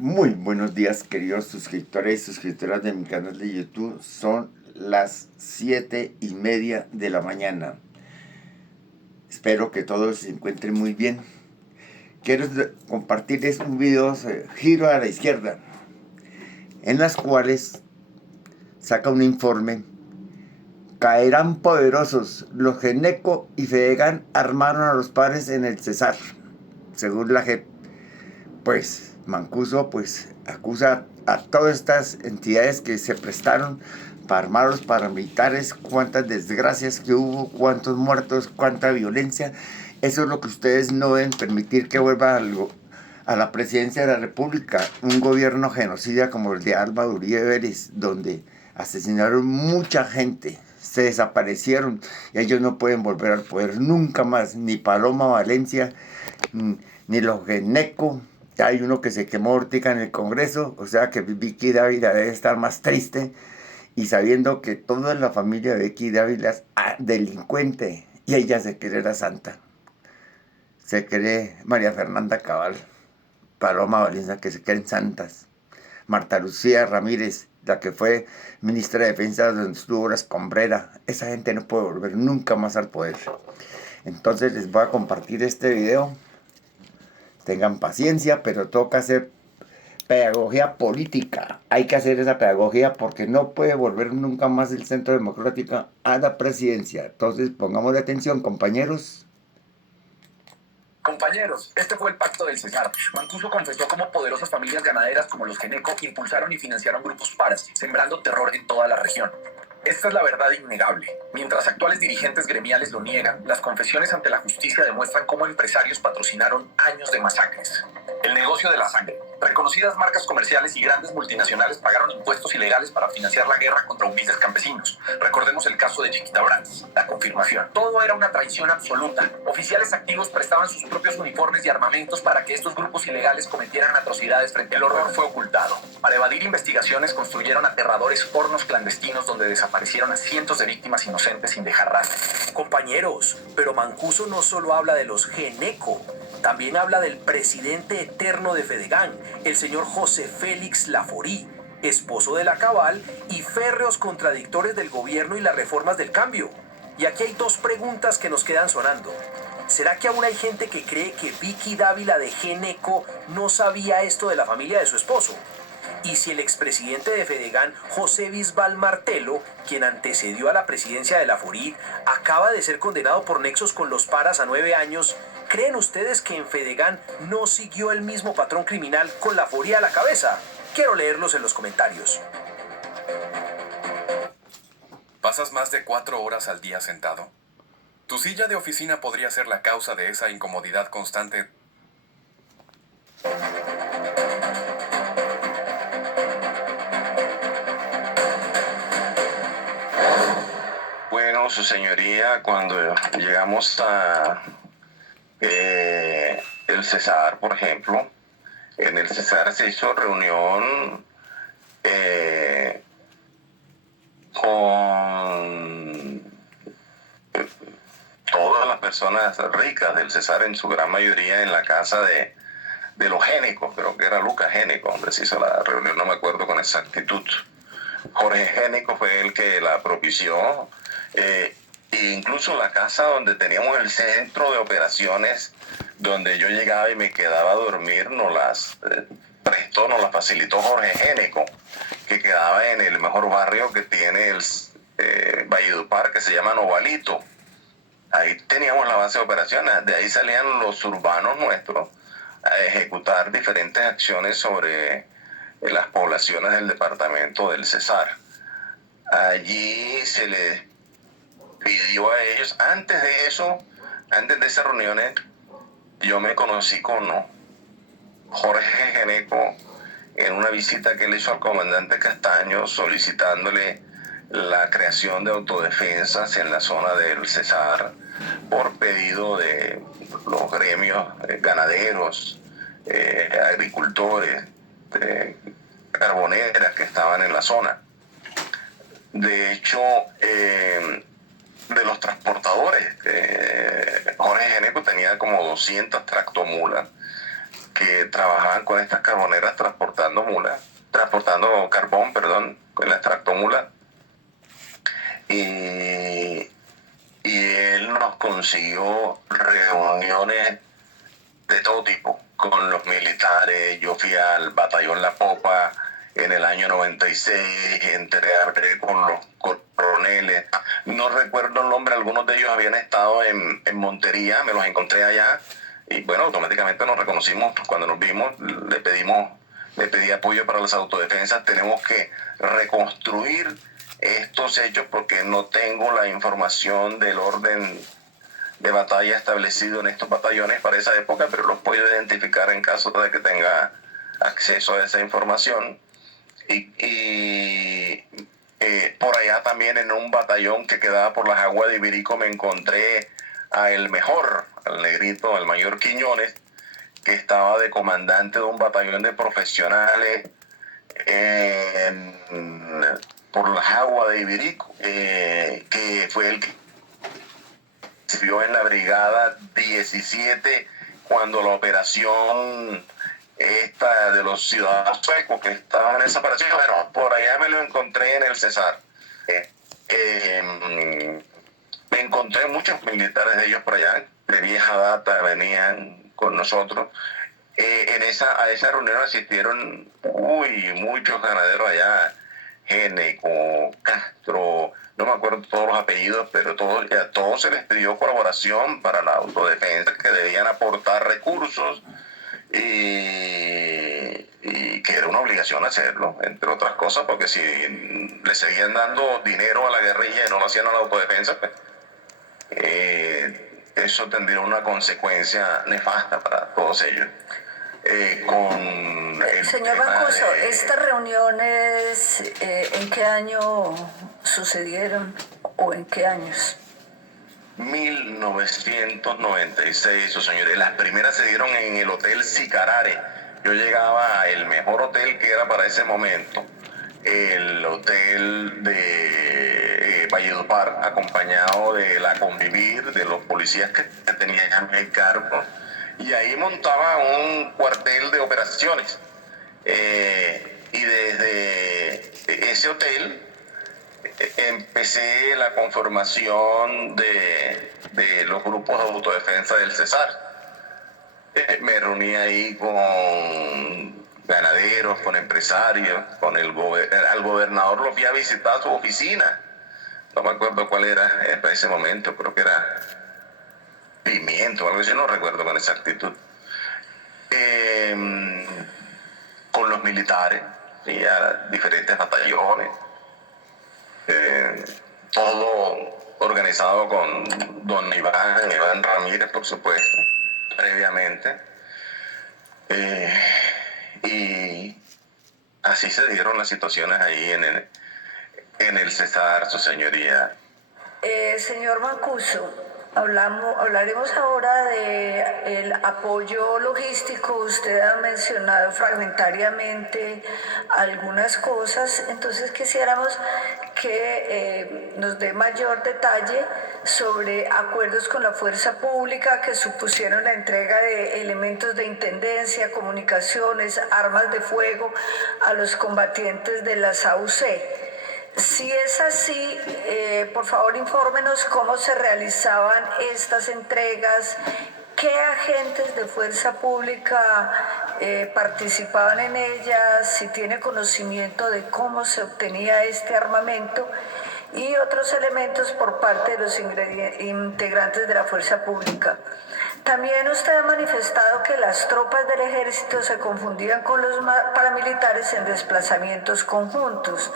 Muy buenos días, queridos suscriptores y suscriptoras de mi canal de YouTube. Son las 7:30 de la mañana. Espero que todos se encuentren muy bien. Quiero compartirles un video giro a la izquierda, en las cuales saca un informe. Caerán poderosos. Los Geneco y Fedegan armaron a los padres en el Cesar. Según la JEP, pues Mancuso acusa a todas estas entidades que se prestaron para armar a los paramilitares, cuántas desgracias que hubo, cuántos muertos, cuánta violencia. Eso es lo que ustedes no deben permitir que vuelva a la presidencia de la República, un gobierno genocida como el de Álvaro Uribe Vélez, donde asesinaron mucha gente, se desaparecieron y ellos no pueden volver al poder nunca más, ni Paloma Valencia, ni los Geneco. Hay uno que se quemó ortica en el Congreso, o sea que Vicky Dávila debe estar más triste, y sabiendo que toda la familia de Vicky Dávila es delincuente y ella se cree la santa. Se cree María Fernanda Cabal, Paloma Valencia, que se creen santas. Marta Lucía Ramírez, la que fue ministra de Defensa donde estuvo la escombrera. Esa gente no puede volver nunca más al poder. Entonces les voy a compartir este video. Tengan paciencia, pero toca hacer pedagogía política. Hay que hacer esa pedagogía porque no puede volver nunca más el Centro Democrático a la presidencia. Entonces pongamos atención, compañeros. Compañeros, este fue el pacto del Cesar. Mancuso confesó cómo poderosas familias ganaderas como los Geneco impulsaron y financiaron grupos paras, sembrando terror en toda la región. Esta es la verdad innegable. Mientras actuales dirigentes gremiales lo niegan, las confesiones ante la justicia demuestran cómo empresarios patrocinaron años de masacres. El negocio de la sangre. Reconocidas marcas comerciales y grandes multinacionales pagaron impuestos ilegales para financiar la guerra contra humildes campesinos. Recordemos el caso de Chiquita Brands. La confirmación. Todo era una traición absoluta. Oficiales activos prestaban sus propios uniformes y armamentos para que estos grupos ilegales cometieran atrocidades frente al horror. Fue ocultado. Para evadir investigaciones construyeron aterradores hornos clandestinos donde desaparecieron a cientos de víctimas inocentes sin dejar rastro. Compañeros, pero Mancuso no solo habla de los Geneco, también habla del presidente eterno de Fedegan, el señor José Félix Laforí, esposo de la Cabal y férreos contradictores del gobierno y las reformas del cambio. Y aquí hay dos preguntas que nos quedan sonando. ¿Será que aún hay gente que cree que Vicky Dávila de Geneco no sabía esto de la familia de su esposo? Y si el expresidente de Fedegan, José Bisbal Martelo, quien antecedió a la presidencia de Laforí, acaba de ser condenado por nexos con los paras a 9 años, ¿creen ustedes que en Fedegan no siguió el mismo patrón criminal con Laforí a la cabeza? Quiero leerlos en los comentarios. ¿Pasas más de 4 horas al día sentado? Tu silla de oficina podría ser la causa de esa incomodidad constante. Bueno, su señoría, cuando llegamos a el Cesar, por ejemplo, en el Cesar se hizo reunión con todas las personas ricas del Cesar, en su gran mayoría en la casa de los Génicos, creo que era Lucas Génico, donde se hizo la reunión, no me acuerdo con exactitud. Jorge Génico fue el que la propició, e incluso la casa donde teníamos el centro de operaciones, donde yo llegaba y me quedaba a dormir, nos las prestó, nos las facilitó Jorge Génico, que quedaba en el mejor barrio que tiene el Valledupar, que se llama Novalito. Ahí teníamos la base de operaciones, de ahí salían los urbanos nuestros a ejecutar diferentes acciones sobre las poblaciones del departamento del Cesar. Allí se les pidió a ellos, antes de esas reuniones, yo me conocí con Jorge Geneco en una visita que le hizo al comandante Castaño solicitándole la creación de autodefensas en la zona del Cesar por pedido de los gremios ganaderos, agricultores, carboneras que estaban en la zona. De hecho, de los transportadores, Jorge Geneco tenía como 200 tractomulas que trabajaban con estas carboneras transportando yo fui al batallón La Popa en el año 96, entré con los coroneles, no recuerdo el nombre, algunos de ellos habían estado en Montería, me los encontré allá, y bueno, automáticamente nos reconocimos cuando nos vimos, le pedí apoyo para las autodefensas. Tenemos que reconstruir estos hechos porque no tengo la información del orden de batalla establecido en estos batallones para esa época, pero los puedo identificar en caso de que tenga acceso a esa información. Y por allá también en un batallón que quedaba por las aguas de Ibirico me encontré al negrito, al mayor Quiñones, que estaba de comandante de un batallón de profesionales por las aguas de Ibirico, que fue el que sirvió en la brigada 17 cuando la operación esta de los ciudadanos suecos que estaban en esa operación, bueno, por allá me lo encontré en el Cesar. Me encontré muchos militares de ellos por allá, de vieja data, venían con nosotros. A esa reunión asistieron muchos ganaderos allá, Géneco, Castro, no me acuerdo todos los apellidos, pero a todos se les pidió colaboración para la autodefensa, que debían aportar recursos y que era una obligación hacerlo, entre otras cosas, porque si le seguían dando dinero a la guerrilla y no lo hacían a la autodefensa, pues, eso tendría una consecuencia nefasta para todos ellos. Señor Mancuso, ¿estas reuniones en qué año sucedieron o en qué años? 1996, señores. Las primeras se dieron en el Hotel Sicarare. Yo llegaba al mejor hotel que era para ese momento, el hotel de Valledupar, acompañado de la Convivir, de los policías que tenían el cargo, y ahí montaba un cuartel de operaciones. Y desde ese hotel empecé la conformación de los grupos de autodefensa del Cesar. Me reuní ahí con ganaderos, con empresarios, al gobernador lo fui a visitar a su oficina. No me acuerdo cuál era para ese momento, creo que era Pimiento, algo así, no recuerdo con exactitud. Con los militares, y a diferentes batallones. Todo organizado con don Iván Ramírez, por supuesto, previamente. Y así se dieron las situaciones ahí en el Cesar, su señoría. Señor Mancuso, hablaremos ahora del apoyo logístico. Usted ha mencionado fragmentariamente algunas cosas, entonces quisiéramos que nos dé mayor detalle sobre acuerdos con la fuerza pública que supusieron la entrega de elementos de intendencia, comunicaciones, armas de fuego a los combatientes de las AUC. Si es así, por favor infórmenos cómo se realizaban estas entregas, qué agentes de fuerza pública participaban en ellas, si tiene conocimiento de cómo se obtenía este armamento y otros elementos por parte de los integrantes de la fuerza pública. También usted ha manifestado que las tropas del ejército se confundían con los paramilitares en desplazamientos conjuntos.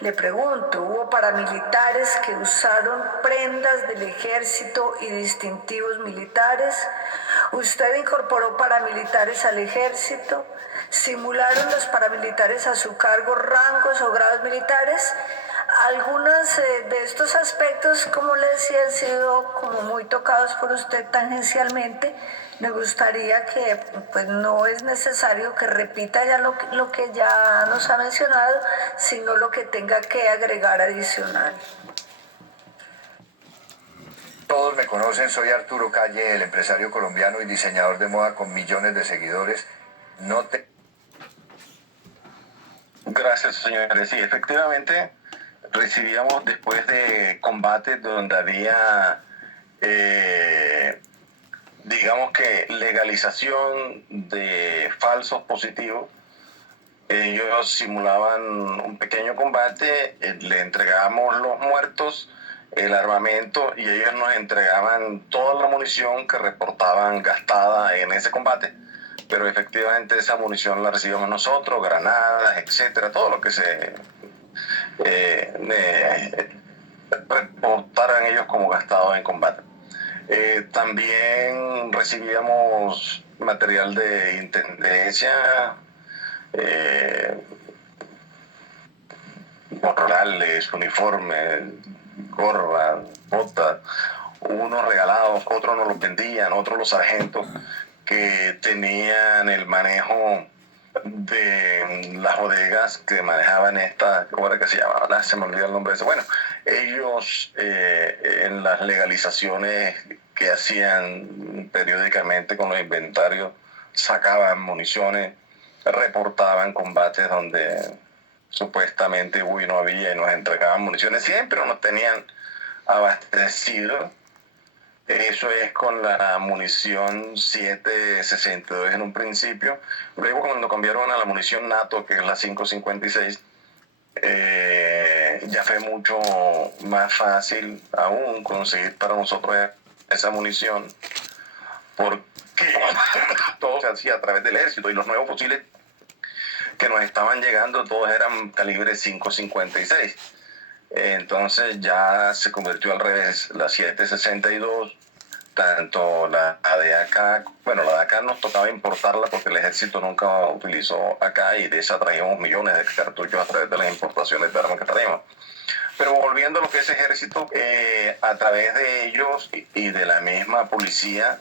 Le pregunto, ¿hubo paramilitares que usaron prendas del ejército y distintivos militares? ¿Usted incorporó paramilitares al ejército? ¿Simularon los paramilitares a su cargo rangos o grados militares? Algunos de estos aspectos, como le decía, han sido como muy tocados por usted tangencialmente. Me gustaría que, pues no es necesario que repita ya lo que ya nos ha mencionado, sino lo que tenga que agregar adicional. Todos me conocen, soy Arturo Calle, el empresario colombiano y diseñador de moda con millones de seguidores. Gracias, señores. Sí, efectivamente, recibíamos después de combates donde había digamos que legalización de falsos positivos. Ellos simulaban un pequeño combate, le entregábamos los muertos, el armamento, y ellos nos entregaban toda la munición que reportaban gastada en ese combate. Pero efectivamente esa munición la recibimos nosotros, granadas, etcétera, todo lo que se reportaran ellos como gastado en combate. También recibíamos material de intendencia, morrales, uniformes, gorras, botas, unos regalados, otros nos los vendían, otros los sargentos que tenían el manejo de las bodegas que manejaban esta, ¿cómo era que se llamaba? Se me olvidó el nombre de eso. Bueno, ellos en las legalizaciones que hacían periódicamente con los inventarios sacaban municiones, reportaban combates donde supuestamente no había y nos entregaban municiones, siempre nos tenían abastecidos. Eso es con la munición 7.62 en un principio. Luego cuando cambiaron a la munición NATO, que es la 5.56, ya fue mucho más fácil aún conseguir para nosotros esa munición, porque todo se hacía a través del ejército, y los nuevos fusiles que nos estaban llegando todos eran calibre 5.56. Entonces ya se convirtió al revés, la 7.62, tanto la ADAK, bueno, la ADAK nos tocaba importarla porque el ejército nunca utilizó acá, y de esa traíamos millones de cartuchos a través de las importaciones de armas que traíamos. Pero volviendo a lo que es ejército, a través de ellos y de la misma policía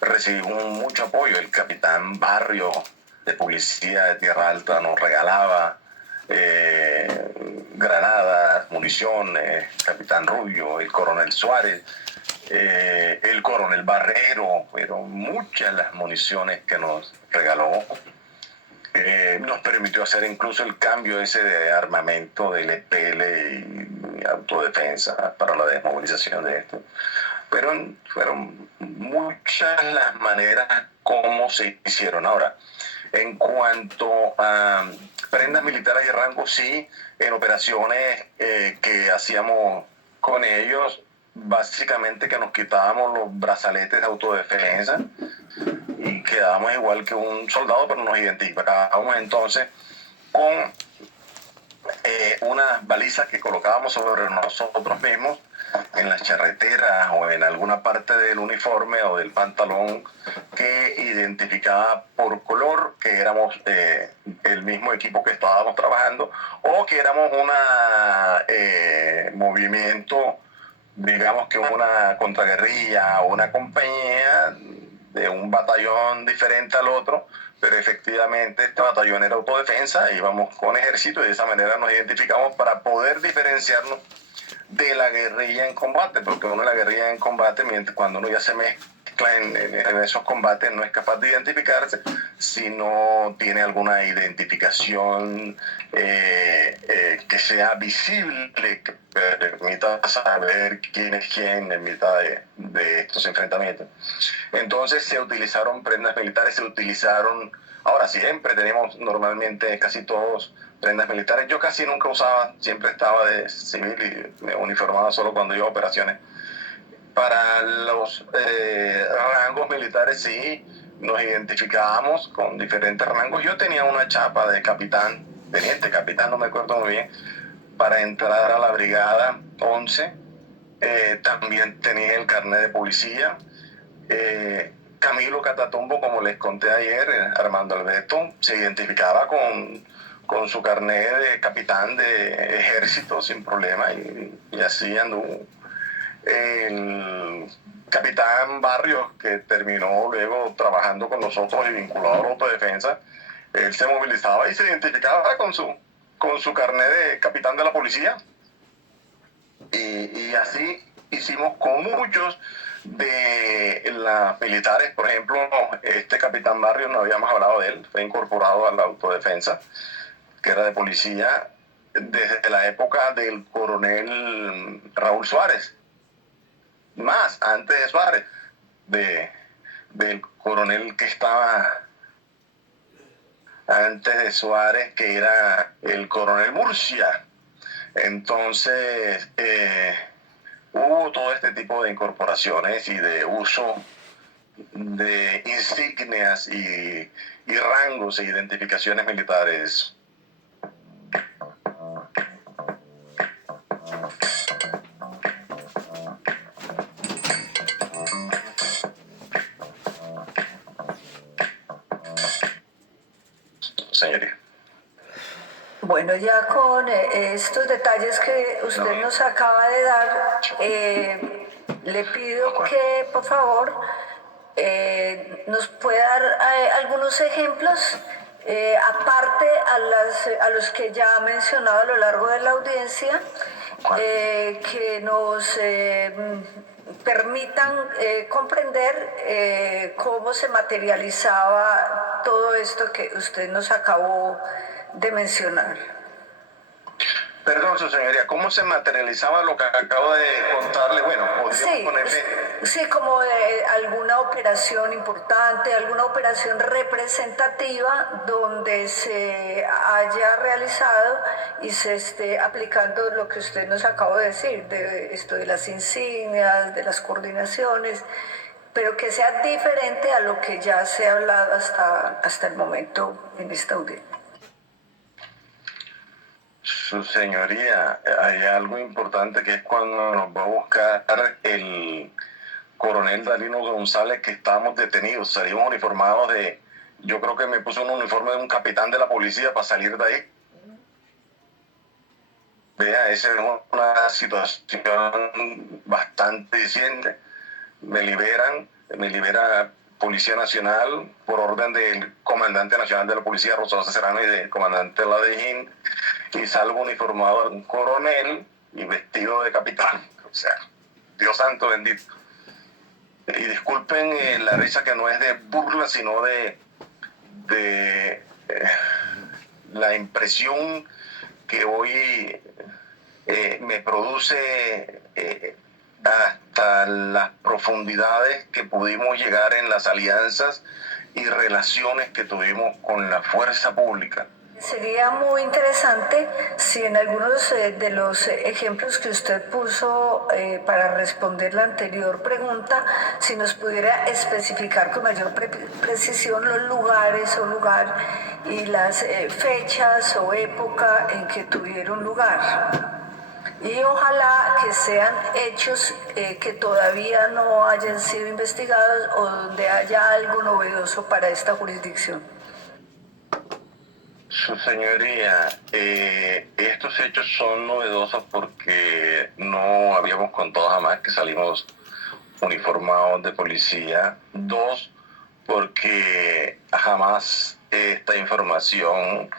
recibimos mucho apoyo. El capitán Barrio de policía de Tierra Alta nos regalaba granadas, municiones, capitán Rubio, el coronel Suárez, el coronel Barrero, pero muchas las municiones que nos regaló. Nos permitió hacer incluso el cambio ese de armamento del EPL y autodefensa para la desmovilización de esto. Pero fueron muchas las maneras como se hicieron. Ahora, en cuanto a prendas militares de rango, sí, en operaciones que hacíamos con ellos, básicamente que nos quitábamos los brazaletes de autodefensa y quedábamos igual que un soldado, pero nos identificábamos entonces con unas balizas que colocábamos sobre nosotros mismos en las charreteras o en alguna parte del uniforme o del pantalón, que identificaba por color que éramos el mismo equipo que estábamos trabajando, o que éramos un movimiento, digamos que una contraguerrilla o una compañía de un batallón diferente al otro, pero efectivamente este batallón era autodefensa, íbamos con ejército, y de esa manera nos identificamos para poder diferenciarnos de la guerrilla en combate, porque uno en la guerrilla en combate, cuando uno ya se mezcla en esos combates, no es capaz de identificarse si no tiene alguna identificación que sea visible, que permita saber quién es quién en mitad de estos enfrentamientos. Entonces se utilizaron prendas militares, ahora siempre tenemos normalmente casi todos prendas militares. Yo casi nunca usaba, siempre estaba de civil y me uniformaba solo cuando iba a operaciones. Para los rangos militares sí, nos identificábamos con diferentes rangos. Yo tenía una chapa de capitán, teniente capitán, no me acuerdo muy bien, para entrar a la brigada 11. También tenía el carnet de policía. Camilo Catatumbo, como les conté ayer, Armando Alberto, se identificaba con su carnet de capitán de ejército sin problema, y así anduvo. El capitán Barrios, que terminó luego trabajando con nosotros y vinculado a la autodefensa, él se movilizaba y se identificaba con su carnet de capitán de la policía, y así hicimos con muchos de las militares. Por ejemplo, este capitán Barrios, no habíamos hablado de él, fue incorporado a la autodefensa, que era de policía desde la época del coronel Raúl Suárez, más antes de Suárez, del coronel que estaba antes de Suárez, que era el coronel Murcia. Entonces, hubo todo este tipo de incorporaciones y de uso de insignias y rangos e identificaciones militares. Señoría. Bueno, ya con estos detalles que usted nos acaba de dar, le pido que por favor nos pueda dar algunos ejemplos, aparte a los que ya ha mencionado a lo largo de la audiencia, que nos permitan comprender cómo se materializaba todo esto que usted nos acabó de mencionar. Perdón, su señoría, ¿cómo se materializaba lo que acabo de contarle? Bueno, podríamos ponerle... Sí, como alguna operación importante, alguna operación representativa donde se haya realizado y se esté aplicando lo que usted nos acabó de decir, de esto de las insignias, de las coordinaciones, pero que sea diferente a lo que ya se ha hablado hasta el momento en esta audiencia. Su señoría, hay algo importante que es cuando nos va a buscar el coronel Dalino González, que estábamos detenidos, salimos uniformados de... Yo creo que me puso un uniforme de un capitán de la policía para salir de ahí. Vea, esa es una situación bastante diciente. Me libera Policía Nacional por orden del comandante nacional de la policía, Rosado Serrano, y del comandante Ladejín, y salgo uniformado de un coronel y vestido de capitán. O sea, Dios santo bendito. Y disculpen la risa, que no es de burla, sino de la impresión que hoy me produce hasta las profundidades que pudimos llegar en las alianzas y relaciones que tuvimos con la fuerza pública. Sería muy interesante si en algunos de los ejemplos que usted puso para responder la anterior pregunta, si nos pudiera especificar con mayor precisión los lugares o lugar y las fechas o época en que tuvieron lugar. Y ojalá que sean hechos que todavía no hayan sido investigados o donde haya algo novedoso para esta jurisdicción. Su señoría, estos hechos son novedosos porque no habíamos contado jamás que salimos uniformados de policía. Dos, porque jamás esta información,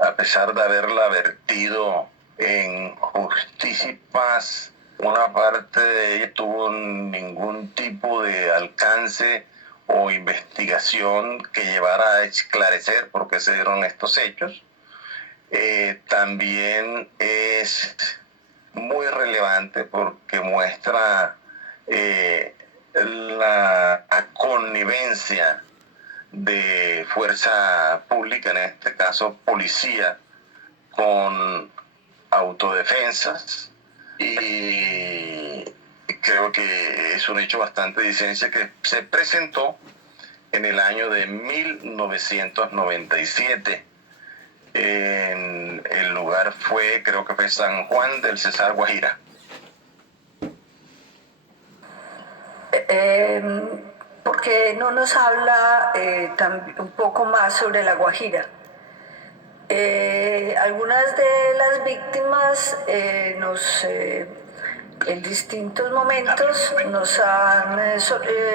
a pesar de haberla vertido en Justicia y Paz, una parte de ella tuvo ningún tipo de alcance o investigación que llevara a esclarecer por qué se dieron estos hechos. También es muy relevante porque muestra la connivencia de fuerza pública, en este caso policía, con autodefensas, y creo que es un hecho bastante de licencia que se presentó en el año de 1997. El lugar creo que fue San Juan del Cesar, Guajira. ¿Por qué no nos habla un poco más sobre La Guajira? Algunas de las víctimas en distintos momentos nos han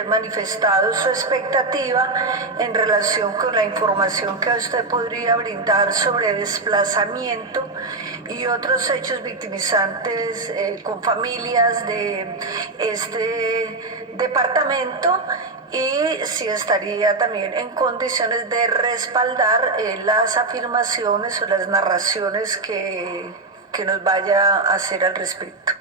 manifestado su expectativa en relación con la información que usted podría brindar sobre desplazamiento y otros hechos victimizantes con familias de este departamento, y si estaría también en condiciones de respaldar las afirmaciones o las narraciones que nos vaya a hacer al respecto.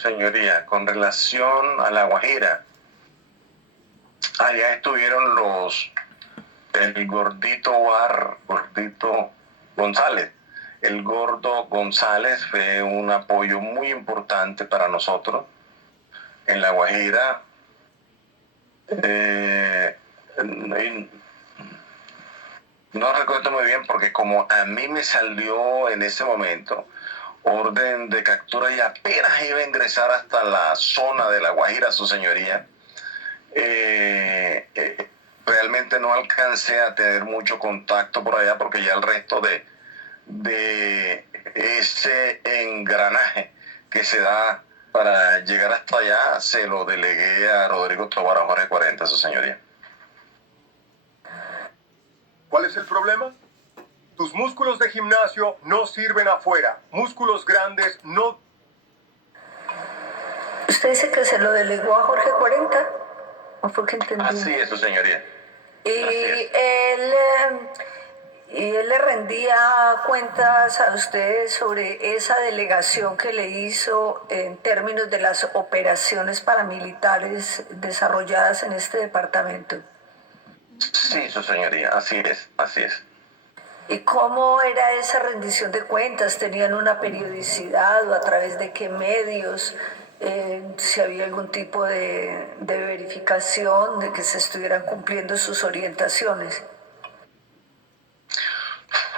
señoría, con relación a La Guajira, allá estuvieron el gordito González. El gordo González fue un apoyo muy importante para nosotros en La Guajira. No recuerdo muy bien porque como a mí me salió en ese momento orden de captura y apenas iba a ingresar hasta la zona de La Guajira, su señoría, realmente no alcancé a tener mucho contacto por allá porque ya el resto de ese engranaje que se da para llegar hasta allá se lo delegué a Rodrigo Tobar, a Jorge 40, su señoría. ¿Cuál es el problema? Tus músculos de gimnasio no sirven afuera. Músculos grandes no... ¿Usted dice que se lo delegó a Jorge 40? ¿O fue que entendí? Así es, su señoría. Y él le rendía cuentas a usted sobre esa delegación que le hizo en términos de las operaciones paramilitares desarrolladas en este departamento. Sí, su señoría, así es, así es. ¿Y cómo era esa rendición de cuentas? ¿Tenían una periodicidad o a través de qué medios? Si había algún tipo de verificación de que se estuvieran cumpliendo sus orientaciones.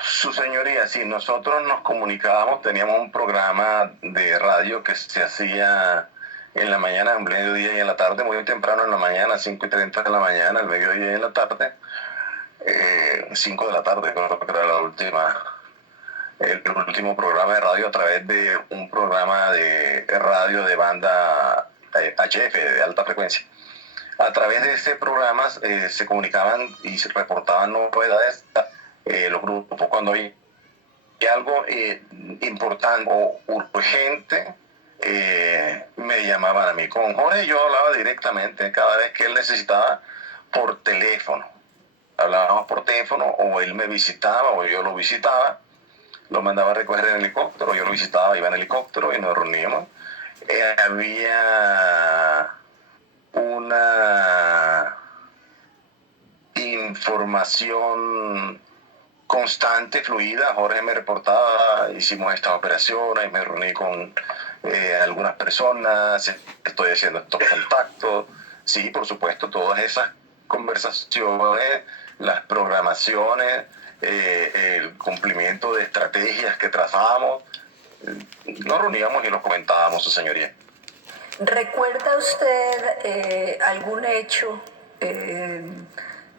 Su señoría, sí, nosotros nos comunicábamos, teníamos un programa de radio que se hacía en la mañana, en mediodía y en la tarde, muy temprano en la mañana, 5:30 de la mañana, el mediodía y en la tarde, 5 de la tarde, creo que era el último programa de radio a través de un programa de radio de banda HF, de alta frecuencia. A través de ese programa se comunicaban y se reportaban novedades los grupos cuando hay algo importante o urgente. Me llamaban a mí. Con Jorge yo hablaba directamente cada vez que él necesitaba por teléfono. Hablábamos por teléfono o él me visitaba o yo lo visitaba. Lo mandaba a recoger en helicóptero, yo lo visitaba, iba en helicóptero y nos reuníamos. Había una información constante, fluida. Jorge me reportaba, hicimos esta operación, y me reuní con algunas personas, estoy haciendo estos contactos. Sí, por supuesto, todas esas conversaciones, las programaciones, el cumplimiento de estrategias que trazábamos, nos reuníamos y los comentábamos, su señoría. ¿Recuerda usted algún hecho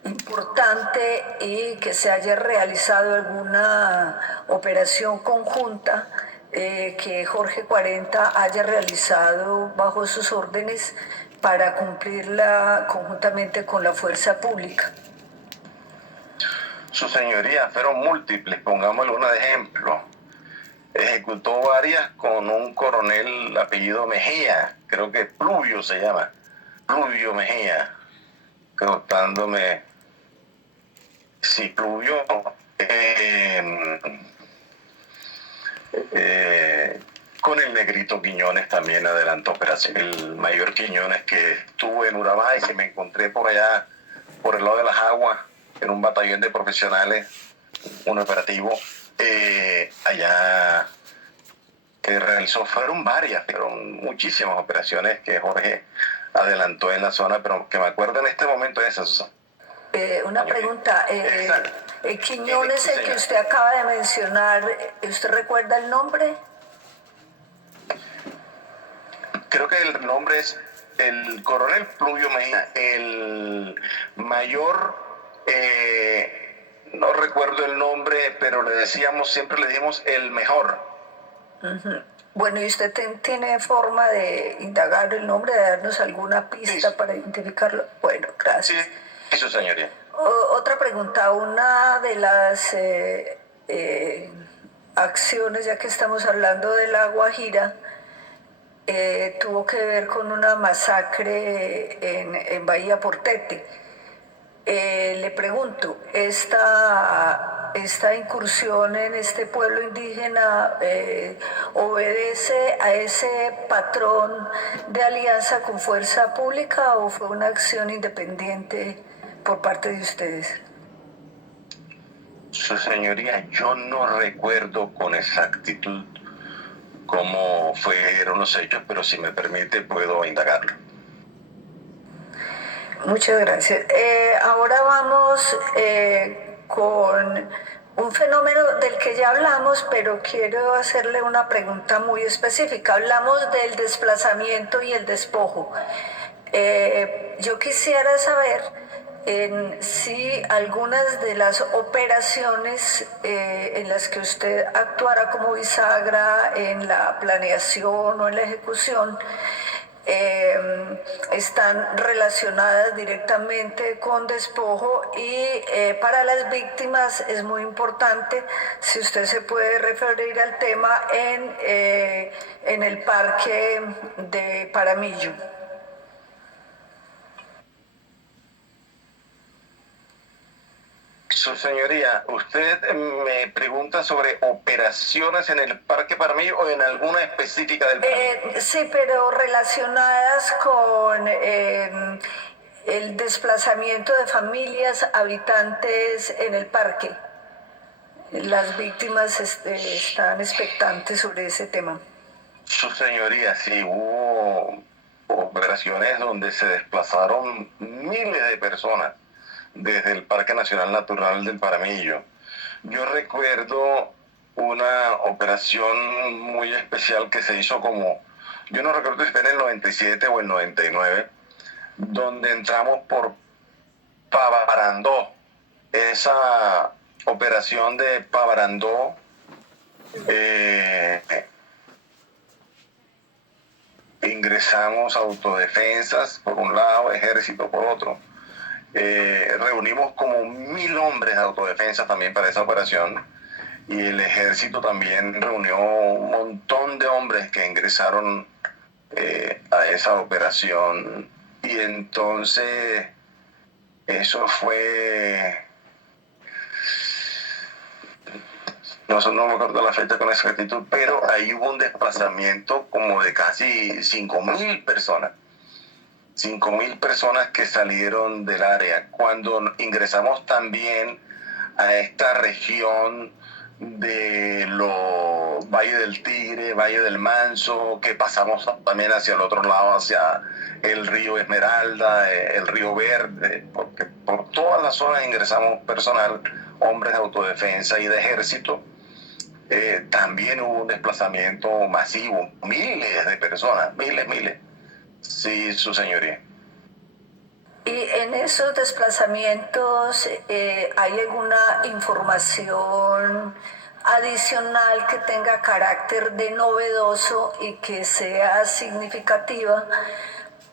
importante y que se haya realizado alguna operación conjunta que Jorge 40 haya realizado bajo sus órdenes para cumplirla conjuntamente con la fuerza pública? Su señoría, fueron múltiples, pongámosle una de ejemplo. Ejecutó varias con un coronel apellido Mejía, creo que Pluvio se llama, Pluvio Mejía, contándome, sí, Pluvio, con el negrito Quiñones también adelantó operación. El mayor Quiñones que estuvo en Urabá y que me encontré por allá, por el lado de las aguas, en un batallón de profesionales, un operativo, allá que realizó, fueron muchísimas operaciones que Jorge adelantó en la zona, pero que me acuerdo en este momento de esas, Susana. Una pregunta, Quiñones, el que usted acaba de mencionar, ¿usted recuerda el nombre? Creo que el nombre es el coronel Pluvio Mejía. El mayor, no recuerdo el nombre, pero siempre le dijimos el mejor. Uh-huh. Bueno, ¿y usted tiene forma de indagar el nombre, de darnos alguna pista para identificarlo? Bueno, gracias. Sí, eso, señoría. Otra pregunta, una de las acciones, ya que estamos hablando de La Guajira, tuvo que ver con una masacre en Bahía Portete. Le pregunto, ¿esta incursión en este pueblo indígena obedece a ese patrón de alianza con fuerza pública o fue una acción independiente por parte de ustedes? Su señoría, yo no recuerdo con exactitud cómo fueron los hechos, pero si me permite puedo indagarlo. Muchas gracias. Ahora vamos con un fenómeno del que ya hablamos, pero quiero hacerle una pregunta muy específica. Hablamos del desplazamiento y el despojo. Yo quisiera saber si algunas de las operaciones en las que usted actuara como bisagra en la planeación o en la ejecución están relacionadas directamente con despojo y para las víctimas es muy importante si usted se puede referir al tema en el parque de Paramillo. Su señoría, ¿usted me pregunta sobre operaciones en el Parque Paramillo o en alguna específica del Paramillo? Sí, pero relacionadas con el desplazamiento de familias habitantes en el parque. Las víctimas están expectantes sobre ese tema. Su señoría, sí, hubo operaciones donde se desplazaron miles de personas desde el Parque Nacional Natural del Paramillo. Yo recuerdo una operación muy especial que se hizo yo no recuerdo si fue en el 97 o el 99, donde entramos por Pavarandó. Esa operación de Pavarandó ingresamos autodefensas por un lado, ejército por otro. Reunimos como 1000 hombres de autodefensa también para esa operación y el ejército también reunió un montón de hombres que ingresaron a esa operación y entonces eso fue, no me acuerdo la fecha con exactitud, pero ahí hubo un desplazamiento como de casi 5000 personas. 5000 personas que salieron del área. Cuando ingresamos también a esta región de los Valle del Tigre, Valle del Manso, que pasamos también hacia el otro lado, hacia el río Esmeralda, el río Verde, porque por todas las zonas ingresamos personal, hombres de autodefensa y de ejército. También hubo un desplazamiento masivo, miles de personas, miles. Sí, su señoría. ¿Y en esos desplazamientos hay alguna información adicional que tenga carácter de novedoso y que sea significativa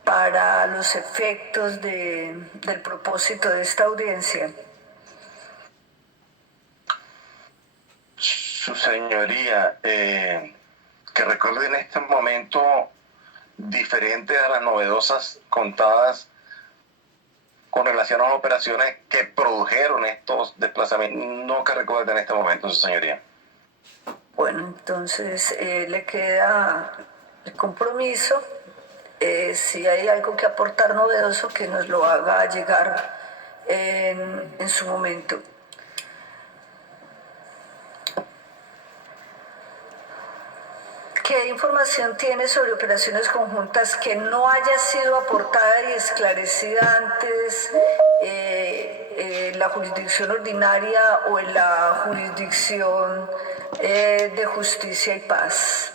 para los efectos del propósito de esta audiencia? Su señoría, que recuerde en este momento diferentes a las novedosas contadas con relación a las operaciones que produjeron estos desplazamientos, no que recuerde en este momento, su señoría. Bueno, entonces le queda el compromiso, si hay algo que aportar novedoso, que nos lo haga llegar en su momento. ¿Qué información tiene sobre operaciones conjuntas que no haya sido aportada y esclarecida antes en la jurisdicción ordinaria o en la jurisdicción de justicia y paz?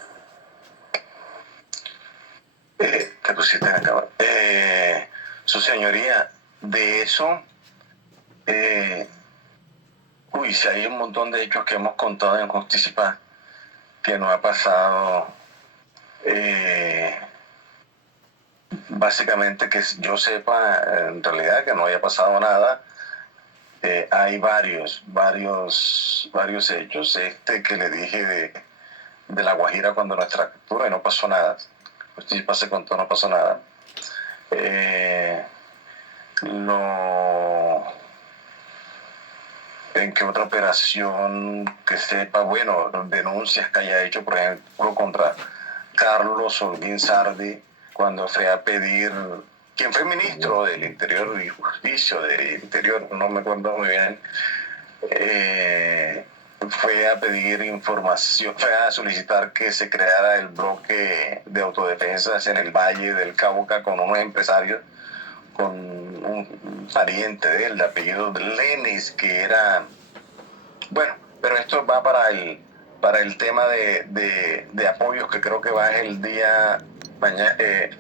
¿Qué pusiste acá? Su señoría, de eso, si hay un montón de hechos que hemos contado en Justicia y Paz que no ha pasado, básicamente que yo sepa en realidad que no haya pasado nada. Hay varios hechos. Que le dije de La Guajira cuando nuestra captura y no pasó nada. Justicia y Paz se contó, no pasó nada. ¿En qué otra operación que sepa, bueno, denuncias que haya hecho, por ejemplo, contra Carlos Holguín Sardi, cuando fue a pedir, quien fue ministro del Interior y Justicia, del Interior, no me acuerdo muy bien, fue a pedir información, fue a solicitar que se creara el bloque de autodefensas en el Valle del Cauca con unos empresarios, con un pariente de él, de apellido Lenis, que era, bueno, pero esto va para el tema de apoyos, que creo que va el día mañana, el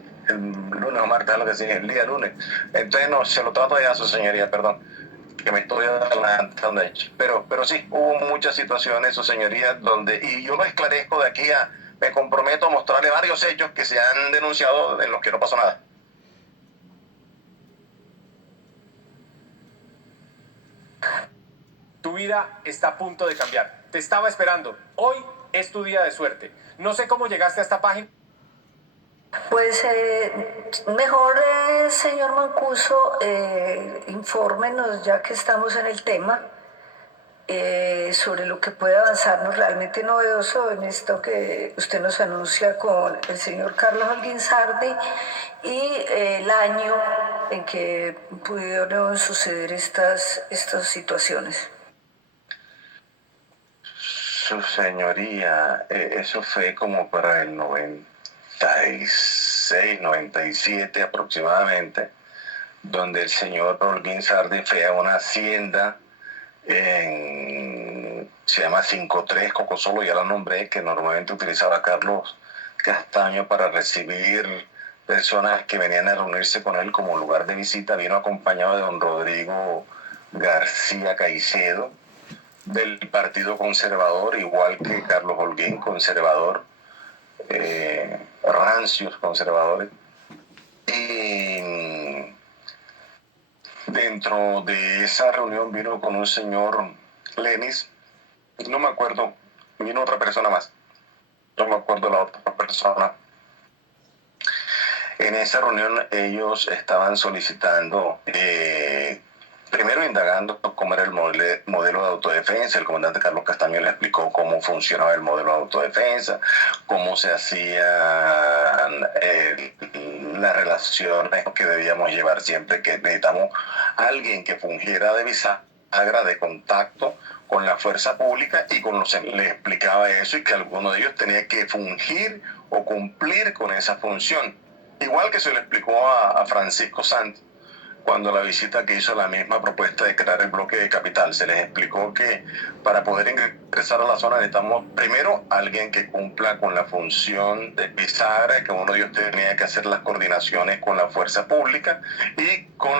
lunes o martes, lo que sea, el día lunes. Entonces no, se lo trato ya a su señoría, perdón, que me estoy adelantando. Pero sí, hubo muchas situaciones, su señoría, donde, y yo lo esclarezco de aquí a, me comprometo a mostrarle varios hechos que se han denunciado en los que no pasó nada. Tu vida está a punto de cambiar. Te estaba esperando. Hoy es tu día de suerte. No sé cómo llegaste a esta página. Pues mejor, señor Mancuso, infórmenos, ya que estamos en el tema, sobre lo que puede avanzarnos realmente novedoso en esto que usted nos anuncia con el señor Carlos Holguín Sardi y el año en que pudieron suceder estas situaciones. Su señoría, eso fue como para el 96, 97 aproximadamente, donde el señor Holguín Sardi fue a una hacienda se llama 53 Cocosolo, ya la nombré, que normalmente utilizaba Carlos Castaño para recibir personas que venían a reunirse con él como lugar de visita. Vino acompañado de don Rodrigo García Caicedo, del Partido Conservador, igual que Carlos Holguín, conservador, rancios conservadores. Y dentro de esa reunión vino con un señor Lenis, no me acuerdo, vino otra persona más, no me acuerdo la otra persona. En esa reunión ellos estaban solicitando, primero indagando cómo era el modelo de autodefensa. El comandante Carlos Castaño le explicó cómo funcionaba el modelo de autodefensa, cómo se hacían las relaciones que debíamos llevar siempre, que necesitamos alguien que fungiera de bisagra, de contacto con la fuerza pública, y le explicaba eso, y que alguno de ellos tenía que fungir o cumplir con esa función. Igual que se le explicó a Francisco Santos cuando la visita que hizo la misma propuesta de crear el bloque de capital. Se les explicó que para poder ingresar a la zona necesitamos primero alguien que cumpla con la función de bisagra, que uno de ellos tenía que hacer las coordinaciones con la fuerza pública y con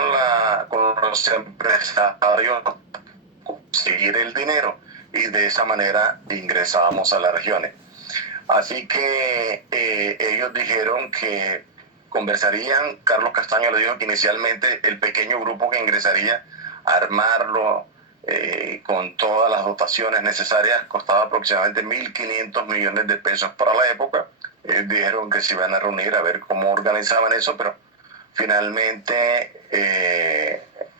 los empresarios, conseguir el dinero, y de esa manera ingresábamos a las regiones. Así que ellos dijeron que conversarían. Carlos Castaño le dijo que inicialmente el pequeño grupo que ingresaría, armarlo con todas las dotaciones necesarias, costaba aproximadamente 1.500 millones de pesos para la época. Dijeron que se iban a reunir a ver cómo organizaban eso, pero finalmente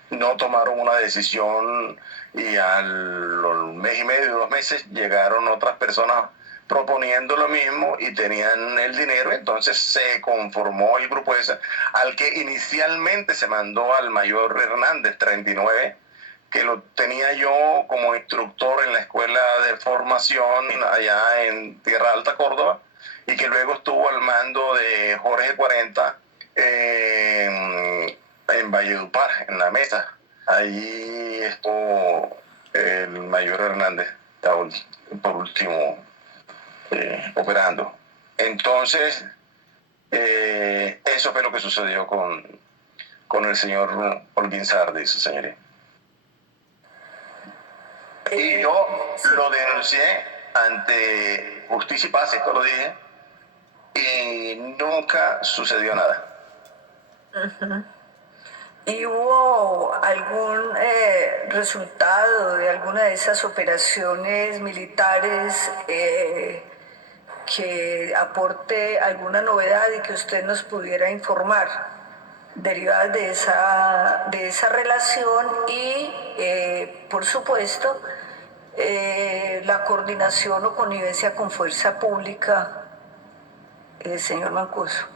no tomaron una decisión, y al mes y medio, 2 meses, llegaron otras personas proponiendo lo mismo y tenían el dinero. Entonces se conformó el grupo ese, al que inicialmente se mandó al mayor Hernández 39, que lo tenía yo como instructor en la escuela de formación allá en Tierra Alta, Córdoba, y que luego estuvo al mando de Jorge 40 en Valledupar, en la mesa. Allí estuvo el mayor Hernández, por último, operando. Entonces, eso fue lo que sucedió con el señor Holguín Sardi, su señoría. Y yo lo denuncié ante Justicia y Paz, esto lo dije, y nunca sucedió nada. ¿Y hubo algún resultado de alguna de esas operaciones militares que aporte alguna novedad y que usted nos pudiera informar? derivadas de esa relación y, por supuesto, la coordinación o connivencia con fuerza pública, señor Mancuso.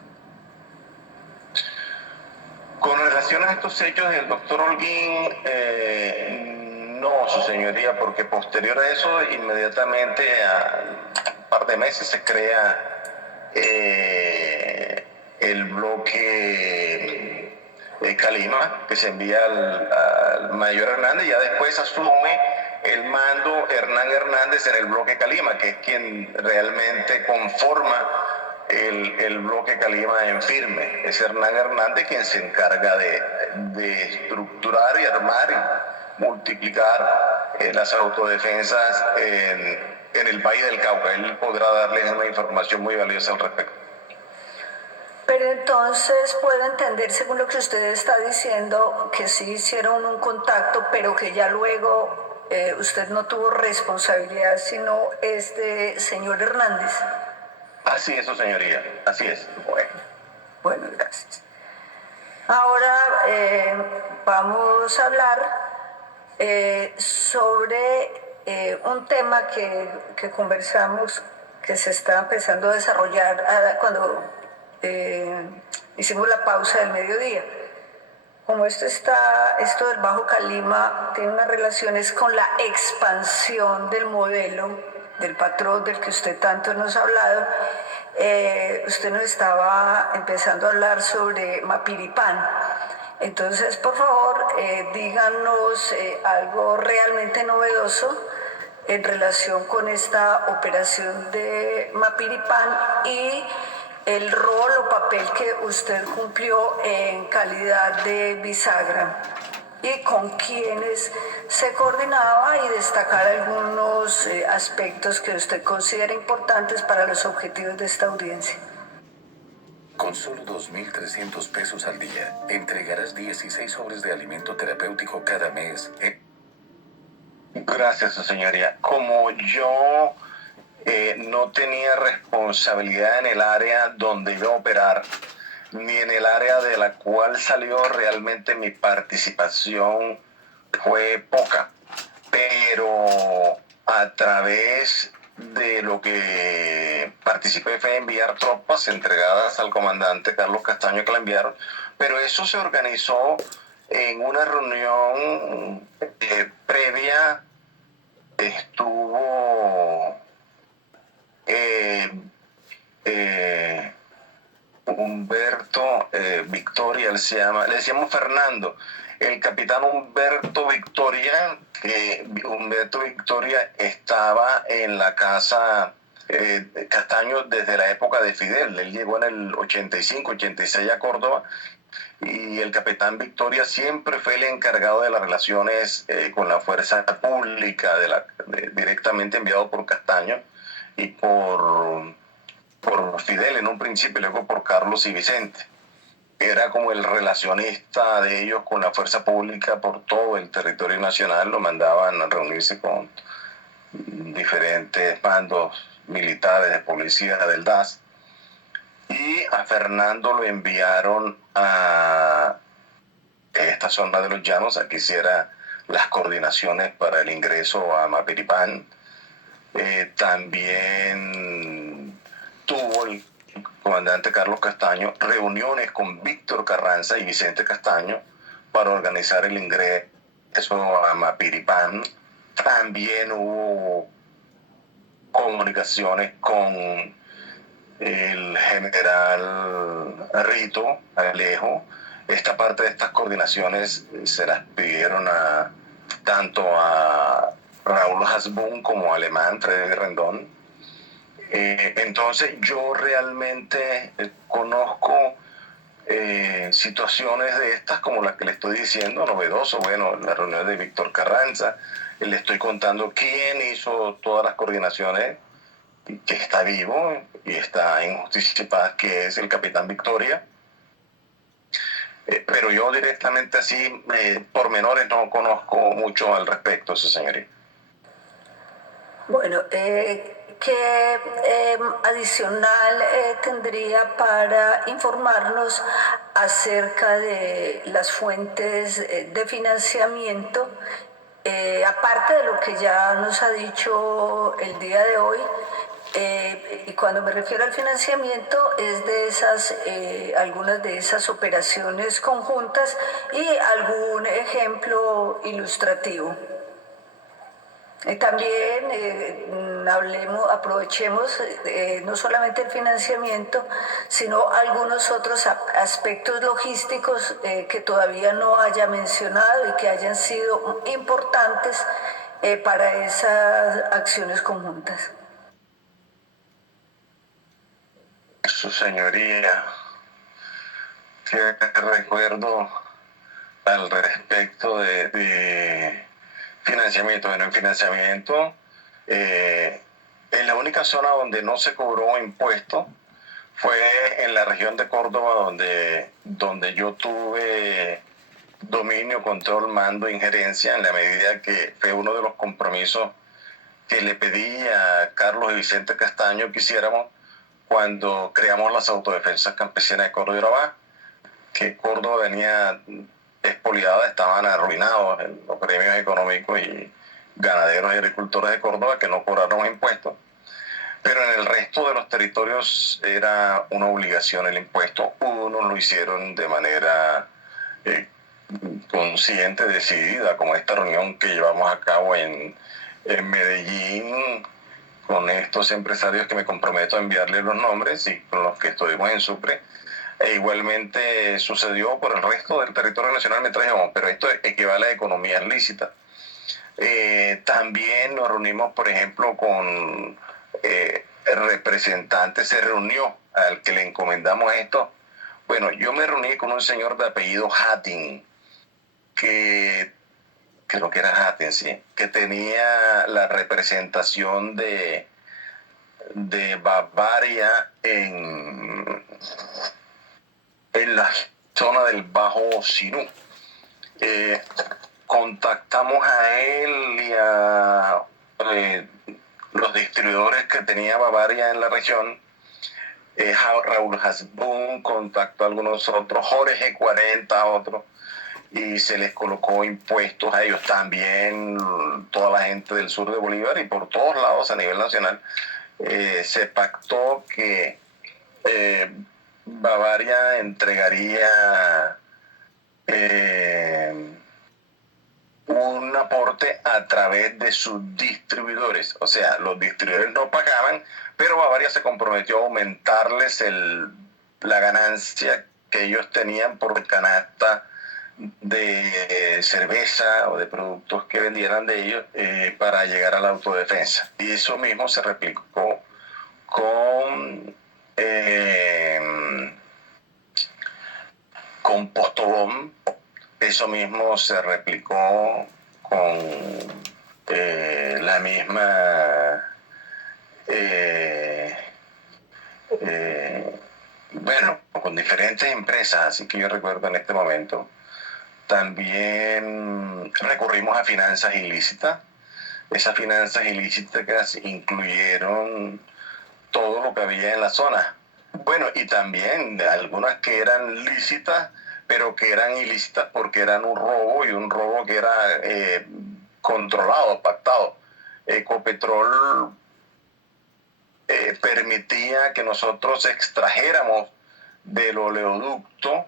Con relación a estos hechos del doctor Holguín, no, su señoría, porque posterior a eso, inmediatamente a un par de meses se crea el bloque Calima, que se envía al mayor Hernández, y ya después asume el mando Hernán Hernández en el bloque Calima, que es quien realmente conforma el bloque Calima en firme. Es Hernán Hernández quien se encarga de estructurar y armar y multiplicar las autodefensas en el Valle del Cauca. Él podrá darles una información muy valiosa al respecto. Pero entonces puedo entender, según lo que usted está diciendo, que sí hicieron un contacto, pero que ya luego usted no tuvo responsabilidad, sino este señor Hernández. Así es, su señoría, así es. Bueno, gracias. Ahora vamos a hablar sobre un tema que conversamos, que se está empezando a desarrollar cuando hicimos la pausa del mediodía. Como esto del Bajo Calima tiene unas relaciones con la expansión del modelo del patrón del que usted tanto nos ha hablado, usted nos estaba empezando a hablar sobre Mapiripán. Entonces, por favor, díganos algo realmente novedoso en relación con esta operación de Mapiripán y el rol o papel que usted cumplió en calidad de bisagra y con quienes se coordinaba y destacar algunos aspectos que usted considera importantes para los objetivos de esta audiencia. Con solo 2.300 pesos al día, entregarás 16 sobres de alimento terapéutico cada mes. Gracias, su señoría. Como yo no tenía responsabilidad en el área donde iba a operar, ni en el área de la cual salió, realmente mi participación fue poca, pero a través de lo que participé fue enviar tropas entregadas al comandante Carlos Castaño, que la enviaron, pero eso se organizó en una reunión previa. Estuvo Humberto Victoria, le decíamos Fernando, el capitán Humberto Victoria, que Humberto Victoria estaba en la casa Castaño desde la época de Fidel. Él llegó en el 85, 86 a Córdoba, y el capitán Victoria siempre fue el encargado de las relaciones con la fuerza pública, directamente enviado por Castaño y por Fidel en un principio, y luego por Carlos y Vicente. Era como el relacionista de ellos con la fuerza pública por todo el territorio nacional. Lo mandaban a reunirse con diferentes mandos militares de policía del DAS. Y a Fernando lo enviaron a esta zona de los Llanos a que hiciera las coordinaciones para el ingreso a Mapiripán. También tuvo el comandante Carlos Castaño reuniones con Víctor Carranza y Vicente Castaño para organizar el ingreso a Mapiripán. También hubo comunicaciones con el general Rito Alejo. Esta parte de estas coordinaciones se las pidieron tanto a Raúl Hasbún como a Alemán, Freddy Rendón. Entonces yo realmente conozco situaciones de estas como las que le estoy diciendo, novedoso. Bueno, la reunión de Víctor Carranza, le estoy contando quién hizo todas las coordinaciones, que está vivo y está en Justicia y Paz, que es el capitán Victoria. Pero yo directamente así, pormenores, no conozco mucho al respecto, su señoría. Bueno, ¿qué adicional tendría para informarnos acerca de las fuentes de financiamiento? Aparte de lo que ya nos ha dicho el día de hoy, y cuando me refiero al financiamiento es de esas, algunas de esas operaciones conjuntas y algún ejemplo ilustrativo. También aprovechemos no solamente el financiamiento, sino algunos otros aspectos logísticos que todavía no haya mencionado y que hayan sido importantes para esas acciones conjuntas. Su señoría, que recuerdo al respecto de financiamiento. Bueno, en financiamiento, en la única zona donde no se cobró impuesto fue en la región de Córdoba, donde yo tuve dominio, control, mando, injerencia, en la medida que fue uno de los compromisos que le pedí a Carlos y Vicente Castaño que hiciéramos cuando creamos las autodefensas campesinas de Córdoba y Urabá, que Córdoba venía expoliada, estaban arruinados en los gremios económicos y ganaderos y agricultores de Córdoba que no cobraron impuestos. Pero en el resto de los territorios era una obligación el impuesto. Unos lo hicieron de manera consciente, decidida, como esta reunión que llevamos a cabo en Medellín, con estos empresarios que me comprometo a enviarles los nombres y con los que estuvimos en Supre. E igualmente sucedió por el resto del territorio nacional mientras llevamos, pero esto equivale a economías lícitas. También nos reunimos, por ejemplo, con representantes, se reunió al que le encomendamos esto. Bueno, yo me reuní con un señor de apellido Hattin, que creo que era Hattin, sí, que tenía la representación de Bavaria en la zona del Bajo Sinú. Contactamos a él y a los distribuidores que tenía Bavaria en la región. Raúl Hasbun contactó a algunos otros, Jorge 40 otros, y se les colocó impuestos a ellos también, toda la gente del sur de Bolívar y por todos lados a nivel nacional. Se pactó que Bavaria entregaría un aporte a través de sus distribuidores. O sea, los distribuidores no pagaban, pero Bavaria se comprometió a aumentarles la ganancia que ellos tenían por canasta de cerveza o de productos que vendieran de ellos para llegar a la autodefensa. Y eso mismo se replicó con Postobón. Eso mismo se replicó con la misma bueno, con diferentes empresas, así que yo recuerdo en este momento. También recurrimos a finanzas ilícitas. Esas finanzas ilícitas incluyeron todo lo que había en la zona. Bueno, y también algunas que eran lícitas, pero que eran ilícitas porque eran un robo, y un robo que era controlado, pactado. Ecopetrol permitía que nosotros extrajéramos del oleoducto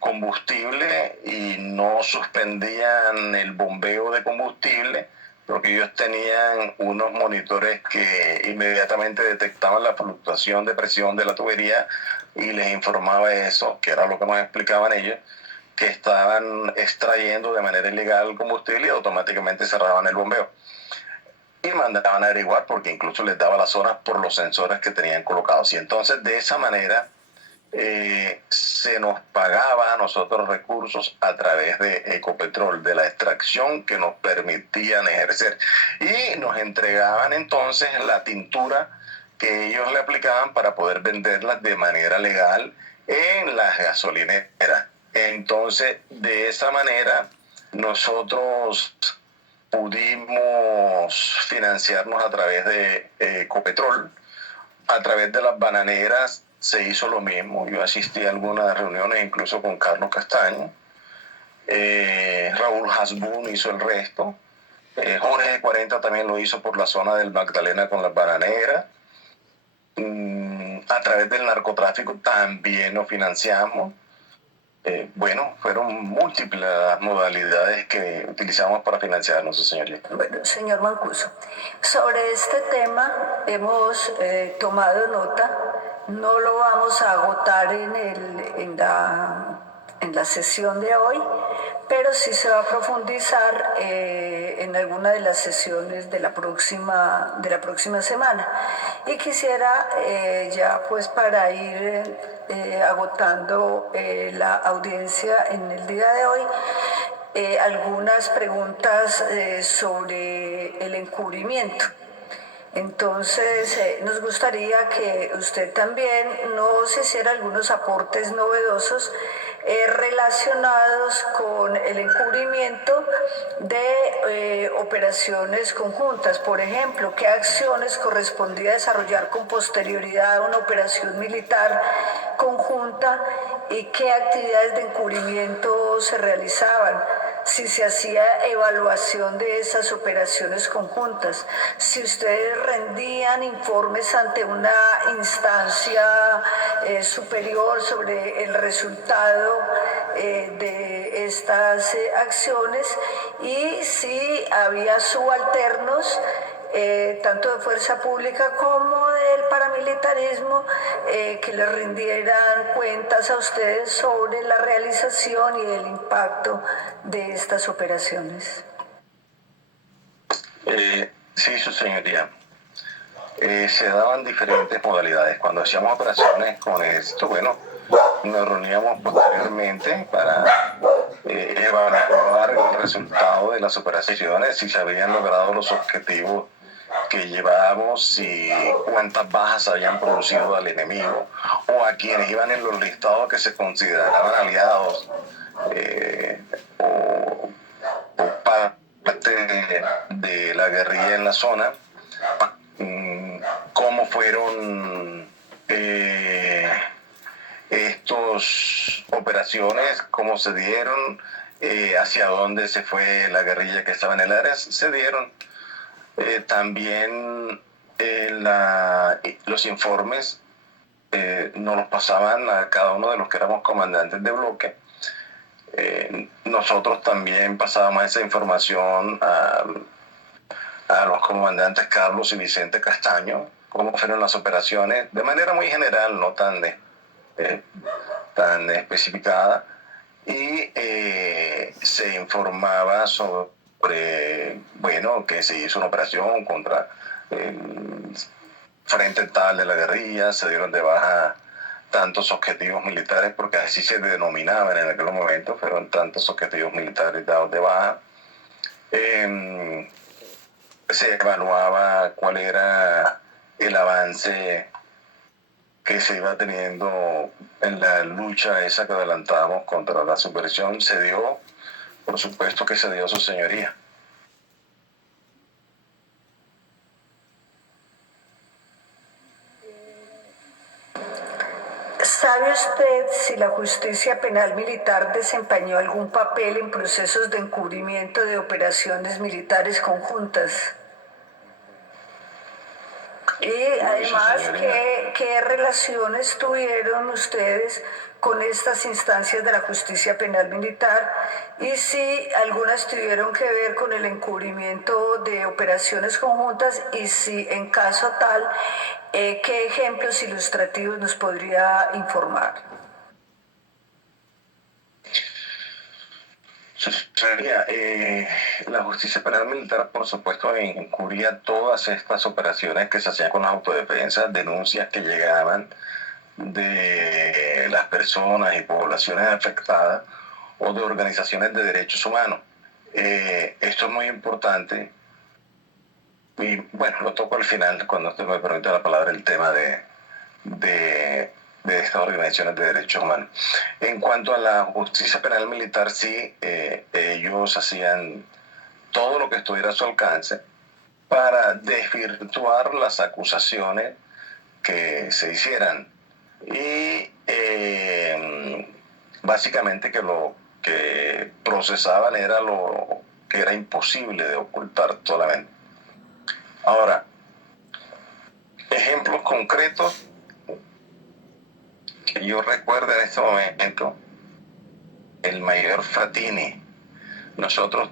combustible y no suspendían el bombeo de combustible, porque ellos tenían unos monitores que inmediatamente detectaban la fluctuación de presión de la tubería y les informaba eso, que era lo que nos explicaban ellos, que estaban extrayendo de manera ilegal el combustible y automáticamente cerraban el bombeo. Y mandaban a averiguar, porque incluso les daba las zonas por los sensores que tenían colocados. Y entonces de esa manera se nos pagaba a nosotros recursos a través de Ecopetrol, de la extracción que nos permitían ejercer. Y nos entregaban entonces la tintura que ellos le aplicaban para poder venderlas de manera legal en las gasolineras. Entonces, de esa manera, nosotros pudimos financiarnos a través de Ecopetrol. A través de las bananeras se hizo lo mismo. Yo asistí a algunas reuniones, incluso con Carlos Castaño. Raúl Hasbun hizo el resto. Jorge de 40 también lo hizo por la zona del Magdalena con las bananeras. A través del narcotráfico también lo financiamos. Bueno, fueron múltiples las modalidades que utilizamos para financiarnos, señoría. Bueno, señor Mancuso, sobre este tema hemos tomado nota. No lo vamos a agotar en la sesión de hoy, pero sí se va a profundizar en alguna de las sesiones de la próxima semana. Y quisiera ya pues para ir agotando la audiencia en el día de hoy, algunas preguntas sobre el encubrimiento. Entonces, nos gustaría que usted también nos hiciera algunos aportes novedosos relacionados con el encubrimiento de operaciones conjuntas. Por ejemplo, ¿qué acciones correspondía desarrollar con posterioridad a una operación militar conjunta y qué actividades de encubrimiento se realizaban? Si se hacía evaluación de esas operaciones conjuntas, si ustedes rendían informes ante una instancia superior sobre el resultado de estas acciones y si había subalternos tanto de fuerza pública como del paramilitarismo, que les rindieran cuentas a ustedes sobre la realización y el impacto de estas operaciones. Sí, su señoría. Se daban diferentes modalidades. Cuando hacíamos operaciones con esto, bueno, nos reuníamos posteriormente para evaluar el resultado de las operaciones, si se habían logrado los objetivos que llevábamos y cuántas bajas habían producido al enemigo o a quienes iban en los listados que se consideraban aliados o parte de la guerrilla en la zona, cómo fueron estas operaciones, cómo se dieron, hacia dónde se fue la guerrilla que estaba en el área, se dieron. También los informes nos los pasaban a cada uno de los que éramos comandantes de bloque. Nosotros también pasábamos esa información a los comandantes Carlos y Vicente Castaño, cómo fueron las operaciones, de manera muy general, no tan especificada, y se informaba sobre, bueno, que se hizo una operación contra el frente tal de la guerrilla, se dieron de baja tantos objetivos militares, porque así se denominaban en aquel momento, fueron tantos objetivos militares dados de baja. Se evaluaba cuál era el avance que se iba teniendo en la lucha esa que adelantábamos contra la subversión. Se dio, por supuesto que se dio, su señoría. ¿Sabe usted si la justicia penal militar desempeñó algún papel en procesos de encubrimiento de operaciones militares conjuntas? Y además, ¿qué relaciones tuvieron ustedes con estas instancias de la justicia penal militar? Y si algunas tuvieron que ver con el encubrimiento de operaciones conjuntas, y si en caso tal, ¿qué ejemplos ilustrativos nos podría informar? La justicia penal militar, por supuesto, encubría todas estas operaciones que se hacían con las autodefensas, denuncias que llegaban de las personas y poblaciones afectadas o de organizaciones de derechos humanos. Esto es muy importante y, bueno, lo toco al final cuando usted me permite la palabra, el tema de estas organizaciones de derechos humanos. En cuanto a la justicia penal militar, sí, ellos hacían todo lo que estuviera a su alcance para desvirtuar las acusaciones que se hicieran. Y básicamente que lo que procesaban era lo que era imposible de ocultar solamente. Ahora, ejemplos concretos que yo recuerdo en este momento, el mayor Fratini. Nosotros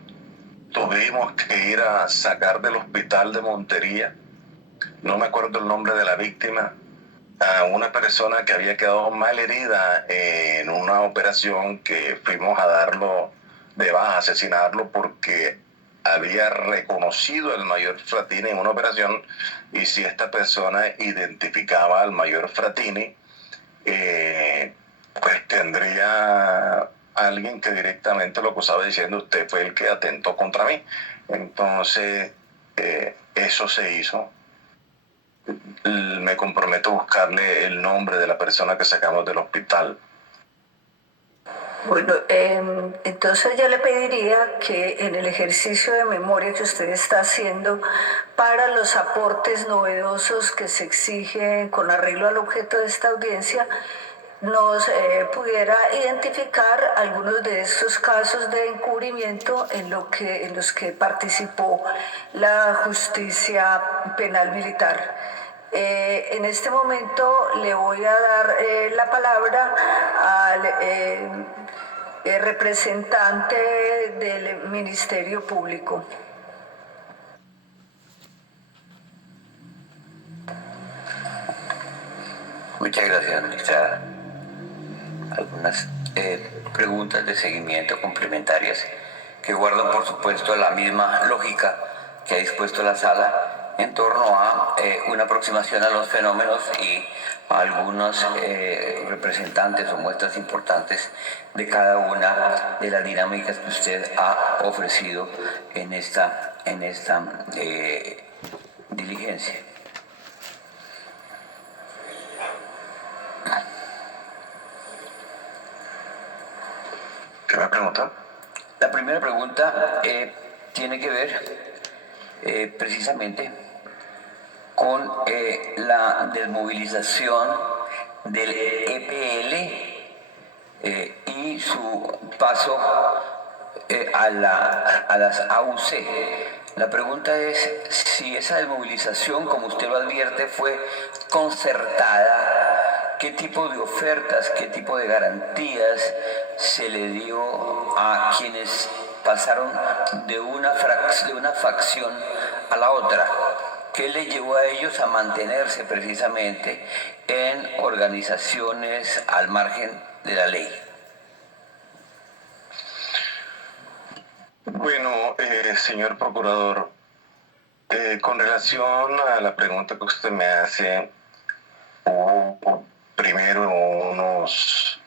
tuvimos que ir a sacar del hospital de Montería, no me acuerdo el nombre de la víctima, a una persona que había quedado mal herida en una operación que fuimos a darlo de baja, asesinarlo porque había reconocido el mayor Fratini en una operación, y si esta persona identificaba al mayor Fratini, pues tendría alguien que directamente lo acusaba diciendo: usted fue el que atentó contra mí. Entonces eso se hizo. Me comprometo a buscarle el nombre de la persona que sacamos del hospital. Bueno, entonces yo le pediría que en el ejercicio de memoria que usted está haciendo para los aportes novedosos que se exigen con arreglo al objeto de esta audiencia, nos pudiera identificar algunos de estos casos de encubrimiento en los que participó la justicia penal militar. En este momento le voy a dar la palabra al representante del Ministerio Público. Muchas gracias, ministra. Algunas preguntas de seguimiento complementarias que guardan, por supuesto, la misma lógica que ha dispuesto la sala en torno a una aproximación a los fenómenos y a algunos representantes o muestras importantes de cada una de las dinámicas que usted ha ofrecido en esta diligencia. ¿Qué me pregunta? La primera pregunta tiene que ver precisamente con la desmovilización del EPL y su paso a las AUC. La pregunta es si esa desmovilización, como usted lo advierte, fue concertada, qué tipo de ofertas, qué tipo de garantías se le dio a quienes pasaron de una facción a la otra. ¿Qué le llevó a ellos a mantenerse precisamente en organizaciones al margen de la ley? Bueno, señor procurador, con relación a la pregunta que usted me hace, hubo primero unos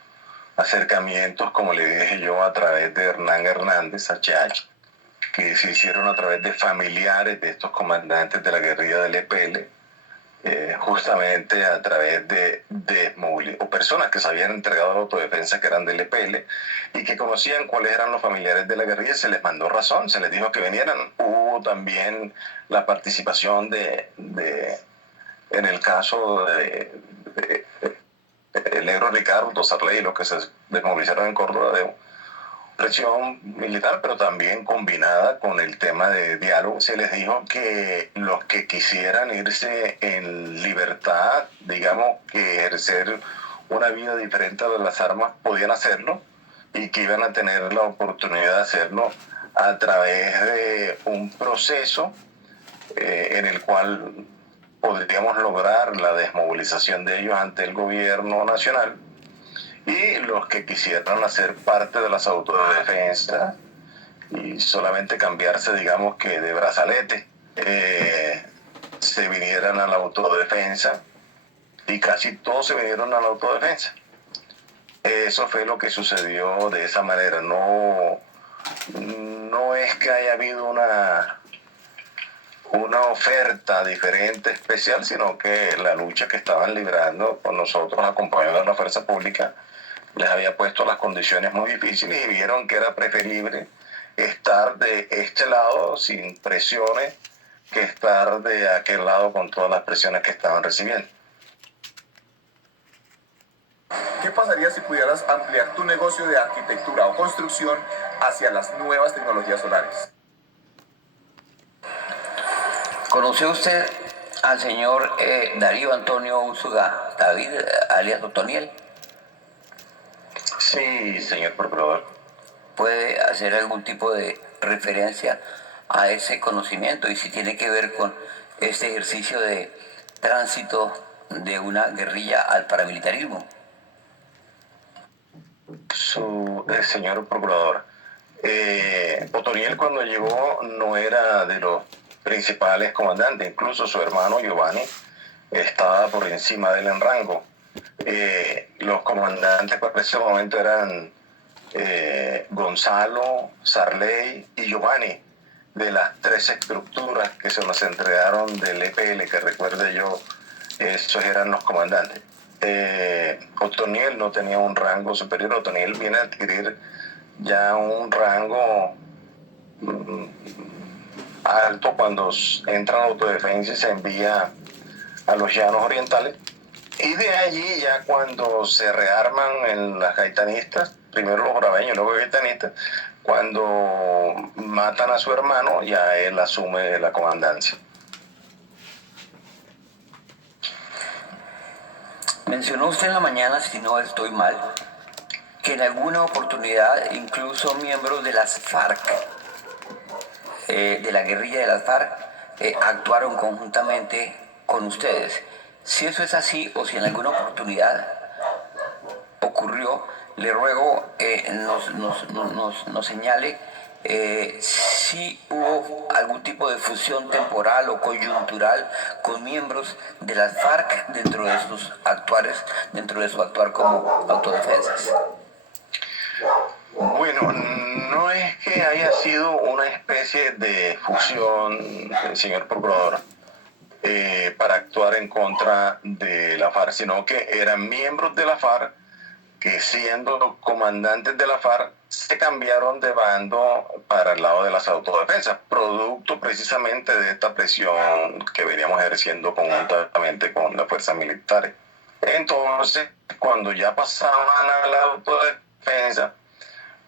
acercamientos, como le dije yo, a través de Hernán Hernández, HH, que se hicieron a través de familiares de estos comandantes de la guerrilla del EPL, justamente a través de o personas que se habían entregado a la autodefensa, que eran del EPL y que conocían cuáles eran los familiares de la guerrilla. Se les mandó razón, se les dijo que vinieran. Hubo también la participación en el caso el negro Ricardo Sarley, los que se desmovilizaron en Córdoba, de presión militar, pero también combinada con el tema de diálogo. Se les dijo que los que quisieran irse en libertad, digamos, que ejercer una vida diferente de las armas, podían hacerlo, y que iban a tener la oportunidad de hacerlo a través de un proceso en el cual podríamos lograr la desmovilización de ellos ante el gobierno nacional. Y los que quisieran hacer parte de las autodefensas y solamente cambiarse, digamos, que de brazalete, se vinieran a la autodefensa, y casi todos se vinieron a la autodefensa. Eso fue lo que sucedió de esa manera. No es que haya habido una oferta diferente, especial, sino que la lucha que estaban librando con nosotros, acompañados de la fuerza pública, les había puesto las condiciones muy difíciles, y vieron que era preferible estar de este lado sin presiones que estar de aquel lado con todas las presiones que estaban recibiendo. ¿Qué pasaría si pudieras ampliar tu negocio de arquitectura o construcción hacia las nuevas tecnologías solares? ¿Conoció usted al señor Darío Antonio Úsuga David, alias Otoniel? Sí, señor procurador. ¿Puede hacer algún tipo de referencia a ese conocimiento y si tiene que ver con este ejercicio de tránsito de una guerrilla al paramilitarismo? Señor procurador, Otoniel cuando llegó no era de los principales comandantes, incluso su hermano Giovanni estaba por encima de él en rango. Los comandantes para ese momento eran Gonzalo, Sarley y Giovanni, de las 3 estructuras que se nos entregaron del EPL, que recuerde yo, esos eran los comandantes. Otoniel no tenía un rango superior. Otoniel viene a adquirir ya un rango alto cuando entra en autodefensa y se envía a los llanos orientales. Y de allí ya cuando se rearman en las gaitanistas, primero los braveños, luego los gaitanistas, cuando matan a su hermano, ya él asume la comandancia. Mencionó usted en la mañana, si no estoy mal, que en alguna oportunidad incluso miembros de las FARC, de la guerrilla de las FARC, actuaron conjuntamente con ustedes. Si eso es así o si en alguna oportunidad ocurrió, le ruego nos señale si hubo algún tipo de fusión temporal o coyuntural con miembros de las FARC dentro de sus actuar como autodefensas. Bueno, no es que haya sido una especie de fusión, señor procurador, para actuar en contra de la FARC, sino que eran miembros de la FARC que, siendo comandantes de la FARC, se cambiaron de bando para el lado de las autodefensas, producto precisamente de esta presión que veníamos ejerciendo conjuntamente con las fuerzas militares. Entonces, cuando ya pasaban a la autodefensa,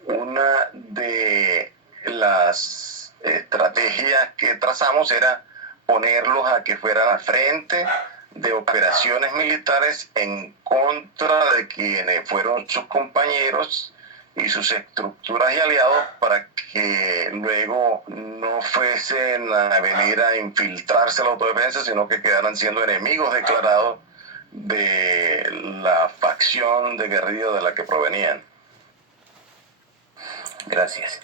una de las estrategias que trazamos era ponerlos a que fueran al frente de operaciones militares en contra de quienes fueron sus compañeros y sus estructuras y aliados, para que luego no fuesen a venir a infiltrarse a la autodefensa, sino que quedaran siendo enemigos declarados de la facción de guerrilla de la que provenían. Gracias.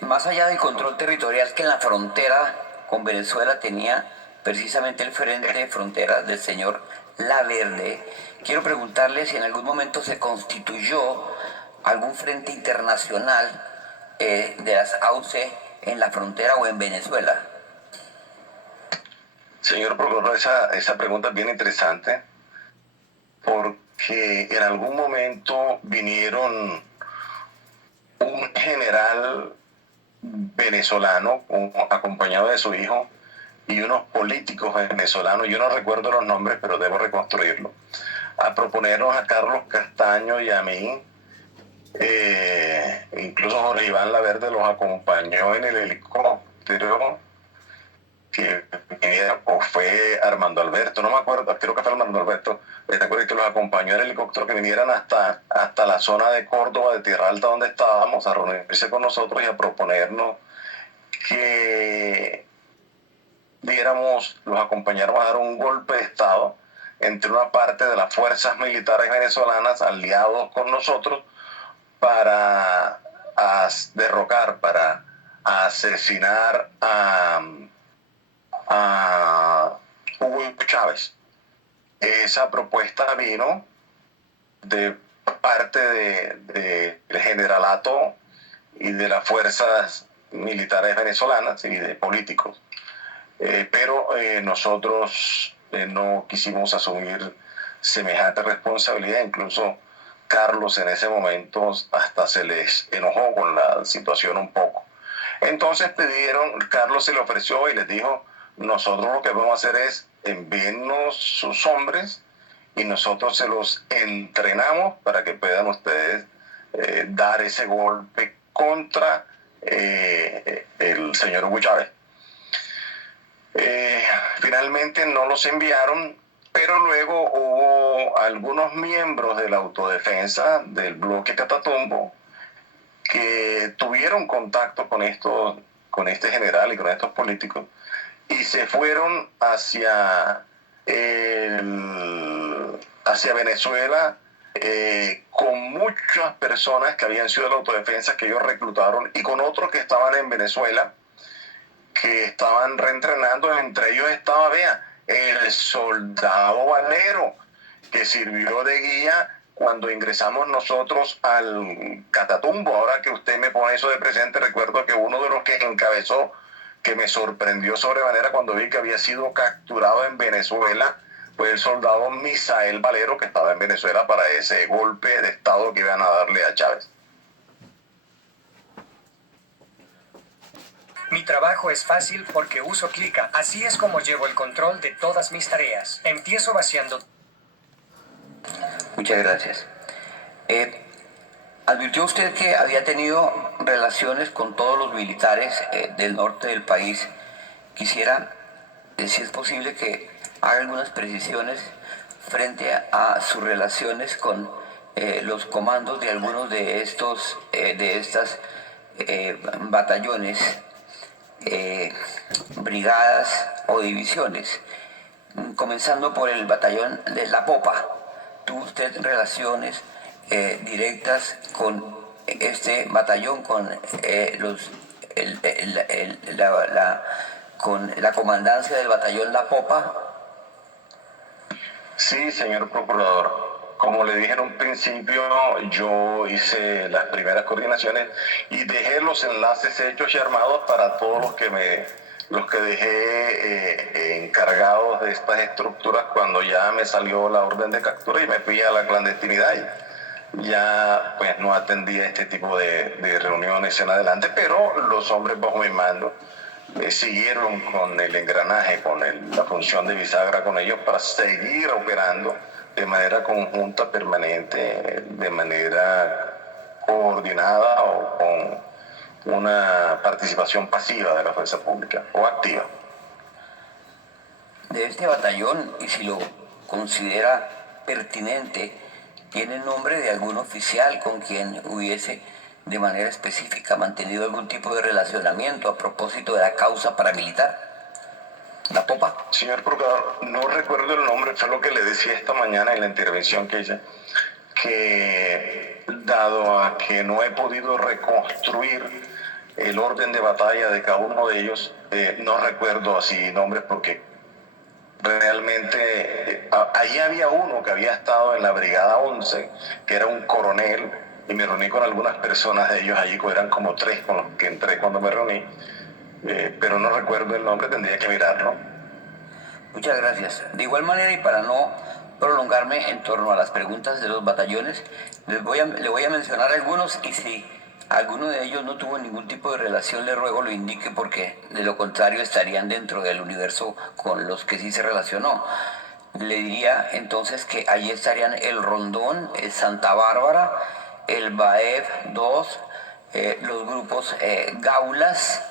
Más allá del control territorial que en la frontera con Venezuela tenía precisamente el frente de fronteras del señor Laverde, quiero preguntarle si en algún momento se constituyó algún frente internacional de las AUC en la frontera o en Venezuela. Señor procurador, esa pregunta es bien interesante, porque en algún momento vinieron un general venezolano acompañado de su hijo y unos políticos venezolanos, yo no recuerdo los nombres, pero debo reconstruirlo, a proponernos a Carlos Castaño y a mí. Incluso Jorge Iván Laverde los acompañó en el helicóptero, o fue Armando Alberto, no me acuerdo, creo que fue Armando Alberto, recuerdo que los acompañó en el helicóptero, que vinieran hasta la zona de Córdoba, de Tierra Alta, donde estábamos, a reunirse con nosotros y a proponernos que los acompañáramos a dar un golpe de Estado entre una parte de las fuerzas militares venezolanas aliados con nosotros para derrocar, para asesinar a Hugo Chávez. Esa propuesta vino de parte del generalato y de las fuerzas militares venezolanas y de políticos. Pero nosotros no quisimos asumir semejante responsabilidad, incluso Carlos en ese momento hasta se les enojó con la situación un poco. Entonces Carlos se le ofreció y les dijo, nosotros lo que vamos a hacer es envíennos sus hombres y nosotros se los entrenamos para que puedan ustedes dar ese golpe contra el señor Hugo Chávez. Finalmente no los enviaron, pero luego hubo algunos miembros de la autodefensa del bloque Catatumbo que tuvieron contacto con este general y con estos políticos y se fueron hacia Venezuela con muchas personas que habían sido de la autodefensa que ellos reclutaron y con otros que estaban en Venezuela que estaban reentrenando. Entre ellos estaba, el soldado Valero, que sirvió de guía cuando ingresamos nosotros al Catatumbo. Ahora que usted me pone eso de presente, recuerdo que uno de los que encabezó, que me sorprendió sobremanera cuando vi que había sido capturado en Venezuela, fue el soldado Misael Valero, que estaba en Venezuela para ese golpe de Estado que iban a darle a Chávez. Mi trabajo es fácil porque uso Clica. Así es como llevo el control de todas mis tareas. Empiezo vaciando. Muchas gracias. ¿Advirtió usted que había tenido relaciones con todos los militares del norte del país? Quisiera, si es posible, que haga algunas precisiones frente a sus relaciones con los comandos de algunos de estas batallones, brigadas o divisiones, comenzando por el batallón de La Popa. ¿Tuvo usted relaciones directas con este batallón, con con la comandancia del batallón La Popa? Sí, señor procurador. Como le dije en un principio, yo hice las primeras coordinaciones y dejé los enlaces hechos y armados para todos los que dejé encargados de estas estructuras cuando ya me salió la orden de captura y me fui a la clandestinidad. Y ya pues no atendía este tipo de reuniones en adelante, pero los hombres bajo mi mando siguieron con el engranaje, con la función de bisagra con ellos para seguir operando de manera conjunta, permanente, de manera coordinada o con una participación pasiva de la fuerza pública o activa. De este batallón, y si lo considera pertinente, ¿tiene nombre de algún oficial con quien hubiese de manera específica mantenido algún tipo de relacionamiento a propósito de la causa paramilitar? La Popa. Señor procurador, no recuerdo el nombre, fue lo que le decía esta mañana en la intervención que hice, que dado a que no he podido reconstruir el orden de batalla de cada uno de ellos, no recuerdo así nombres porque realmente allí había uno que había estado en la Brigada 11, que era un coronel, y me reuní con algunas personas de ellos allí, que eran como 3 con los que entré cuando me reuní, pero no recuerdo el nombre, tendría que mirarlo. Muchas gracias. De igual manera, y para no prolongarme en torno a las preguntas de los batallones, le voy a mencionar algunos, y si alguno de ellos no tuvo ningún tipo de relación, le ruego lo indique, porque de lo contrario estarían dentro del universo con los que sí se relacionó. Le diría entonces que allí estarían el Rondón, el Santa Bárbara, el BAEF 2, los grupos Gaulas,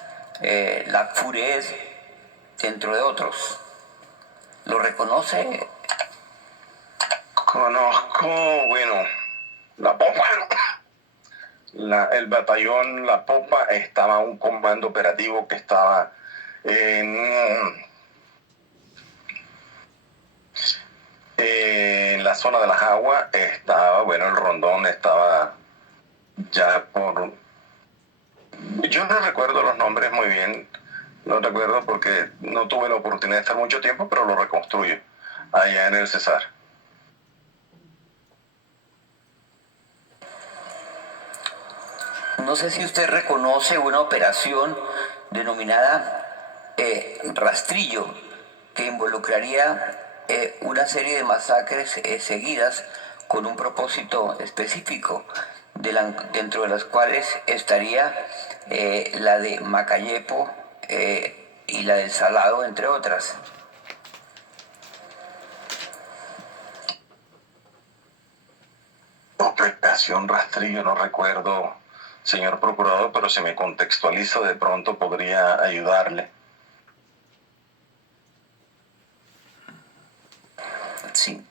la FURES, dentro de otros. ¿Lo reconoce? Conozco, La Popa. El batallón La Popa estaba un comando operativo que estaba en la zona de las aguas. Estaba, el Rondón estaba ya por... Yo no recuerdo los nombres muy bien, no recuerdo porque no tuve la oportunidad de estar mucho tiempo, pero lo reconstruyo allá en el Cesar. No sé si usted reconoce una operación denominada Rastrillo, que involucraría una serie de masacres seguidas con un propósito específico, dentro de las cuales estaría la de Macayepo y la del Salado, entre otras. Operación Rastrillo, no recuerdo, señor procurador, pero si me contextualiza de pronto podría ayudarle. Sí.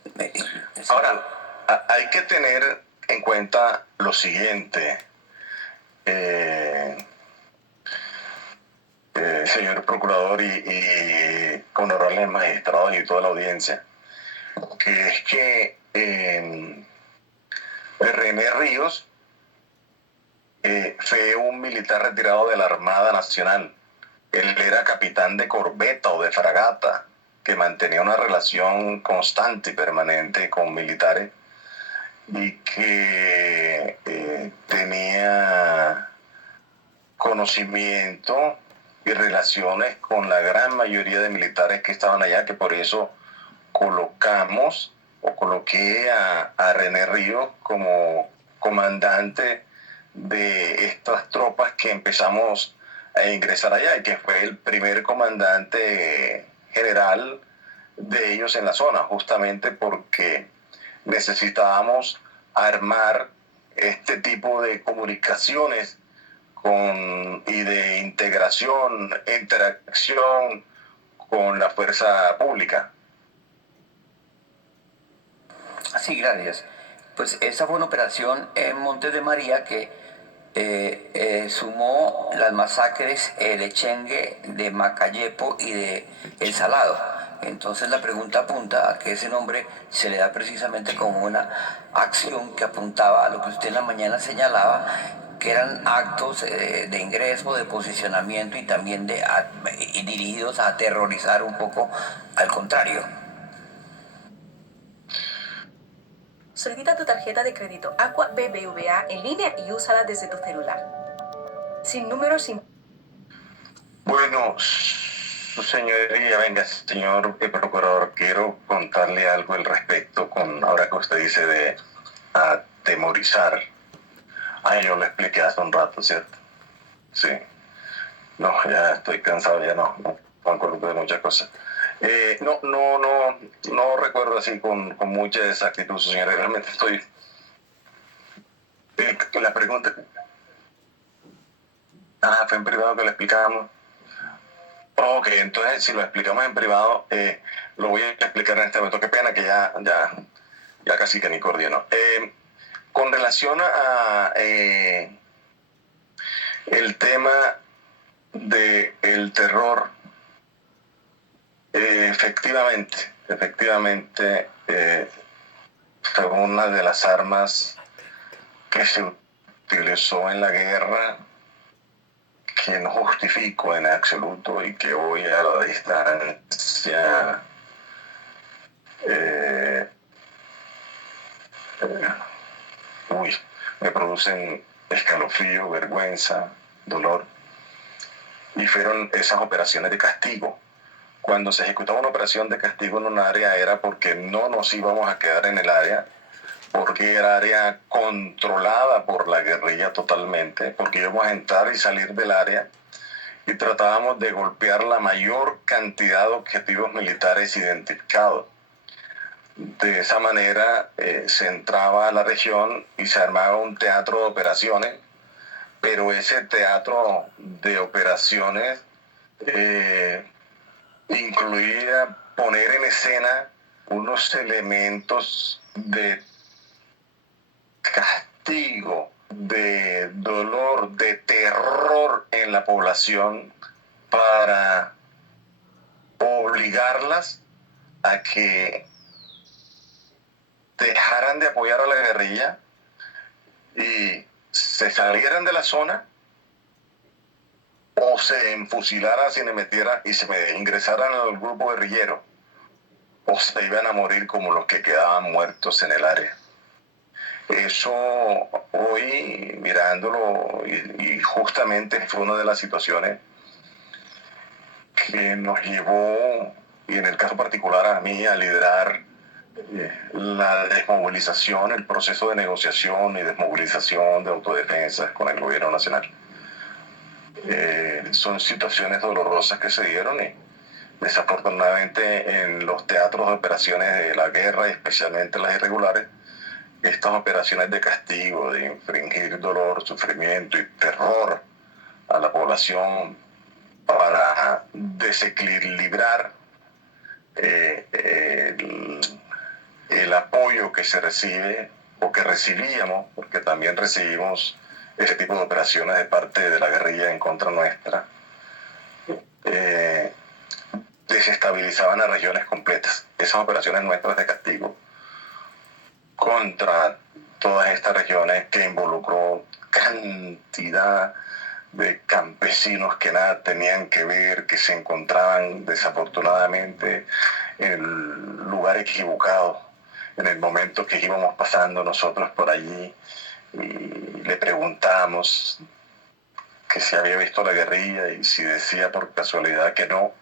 Ahora, hay que tener en cuenta lo siguiente, señor procurador y honorables magistrados y toda la audiencia, que es que René Ríos fue un militar retirado de la Armada Nacional. Él era capitán de corbeta o de fragata, que mantenía una relación constante y permanente con militares y que tenía conocimiento y relaciones con la gran mayoría de militares que estaban allá, que por eso coloqué a René Ríos como comandante de estas tropas que empezamos a ingresar allá y que fue el primer comandante general de ellos en la zona, justamente porque necesitábamos armar este tipo de comunicaciones y de integración, interacción con la fuerza pública. Sí, gracias. Pues esa fue una operación en Montes de María que sumó las masacres de Chengue, de Macayepo y de El Salado. Entonces la pregunta apunta a que ese nombre se le da precisamente como una acción que apuntaba a lo que usted en la mañana señalaba, que eran actos de ingreso, de posicionamiento y también y dirigidos a aterrorizar un poco al contrario. Solicita tu tarjeta de crédito Aqua BBVA en línea y úsala desde tu celular. Sin números, sin... Bueno, su señoría, venga, señor procurador, quiero contarle algo al respecto ahora que usted dice de atemorizar. Yo lo expliqué hace un rato, ¿cierto? Sí. No, ya estoy cansado, ya no me acuerdo de muchas cosas. No recuerdo así con mucha exactitud, señora. Realmente estoy... la pregunta... fue en privado que lo explicamos. Ok, entonces si lo explicamos en privado, lo voy a explicar en este momento. Qué pena que ya casi que ni coordino. Con relación a el tema del terror, efectivamente, fue una de las armas que se utilizó en la guerra, que no justifico en absoluto y que hoy a la distancia me producen escalofrío, vergüenza, dolor. Y fueron esas operaciones de castigo. Cuando se ejecutaba una operación de castigo en un área era porque no nos íbamos a quedar en el área, porque era área controlada por la guerrilla totalmente, porque íbamos a entrar y salir del área y tratábamos de golpear la mayor cantidad de objetivos militares identificados. De esa manera se entraba a la región y se armaba un teatro de operaciones, pero ese teatro de operaciones incluía poner en escena unos elementos de castigo, de dolor, de terror en la población para obligarlas a que dejaran de apoyar a la guerrilla y se salieran de la zona o se enfusilaran, se metieran y se ingresaran al grupo guerrillero, o se iban a morir como los que quedaban muertos en el área. Eso hoy, mirándolo, y justamente fue una de las situaciones que nos llevó, y en el caso particular a mí, a liderar la desmovilización, el proceso de negociación y desmovilización de autodefensas con el gobierno nacional. Son situaciones dolorosas que se dieron y desafortunadamente en los teatros de operaciones de la guerra, y especialmente las irregulares, estas operaciones de castigo, de infringir dolor, sufrimiento y terror a la población para desequilibrar el apoyo que se recibe o que recibíamos, porque también recibimos ese tipo de operaciones de parte de la guerrilla en contra nuestra, desestabilizaban a regiones completas. Esas operaciones nuestras de castigo contra todas estas regiones que involucró cantidad de campesinos que nada tenían que ver, que se encontraban desafortunadamente en el lugar equivocado, en el momento que íbamos pasando nosotros por allí, y le preguntamos que si había visto la guerrilla, y si decía por casualidad que no,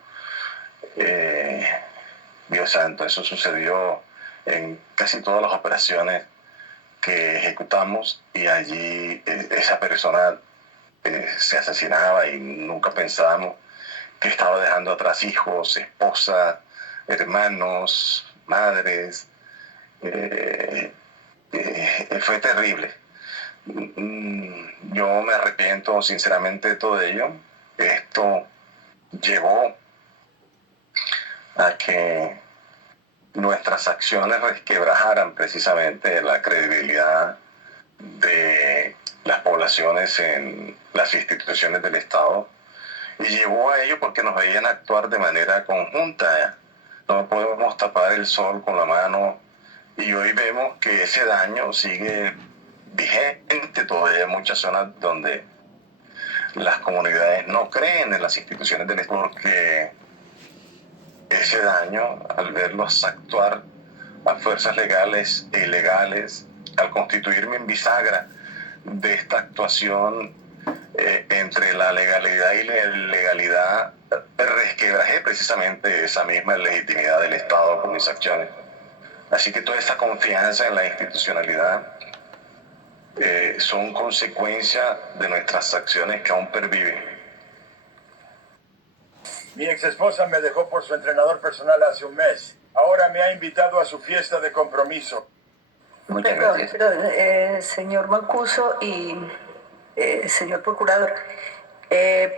Dios santo, eso sucedió en casi todas las operaciones que ejecutamos, y allí esa persona se asesinaba y nunca pensábamos que estaba dejando atrás hijos, esposa, hermanos, madres. Fue terrible. Yo me arrepiento sinceramente de todo ello. Esto llevó a que nuestras acciones resquebrajaran precisamente la credibilidad de las poblaciones en las instituciones del Estado, y llevó a ello porque nos veían actuar de manera conjunta. No podemos tapar el sol con la mano, y hoy vemos que ese daño sigue vigente todavía en muchas zonas donde las comunidades no creen en las instituciones del Estado, porque ese daño, al verlos actuar a fuerzas legales e ilegales, al constituirme en bisagra de esta actuación entre la legalidad y la ilegalidad, resquebrajé precisamente esa misma legitimidad del Estado con mis acciones. Así que toda esa confianza en la institucionalidad son consecuencia de nuestras acciones que aún perviven. Mi ex esposa me dejó por su entrenador personal hace un mes. Ahora me ha invitado a su fiesta de compromiso. Muchas gracias. Señor Mancuso y señor procurador,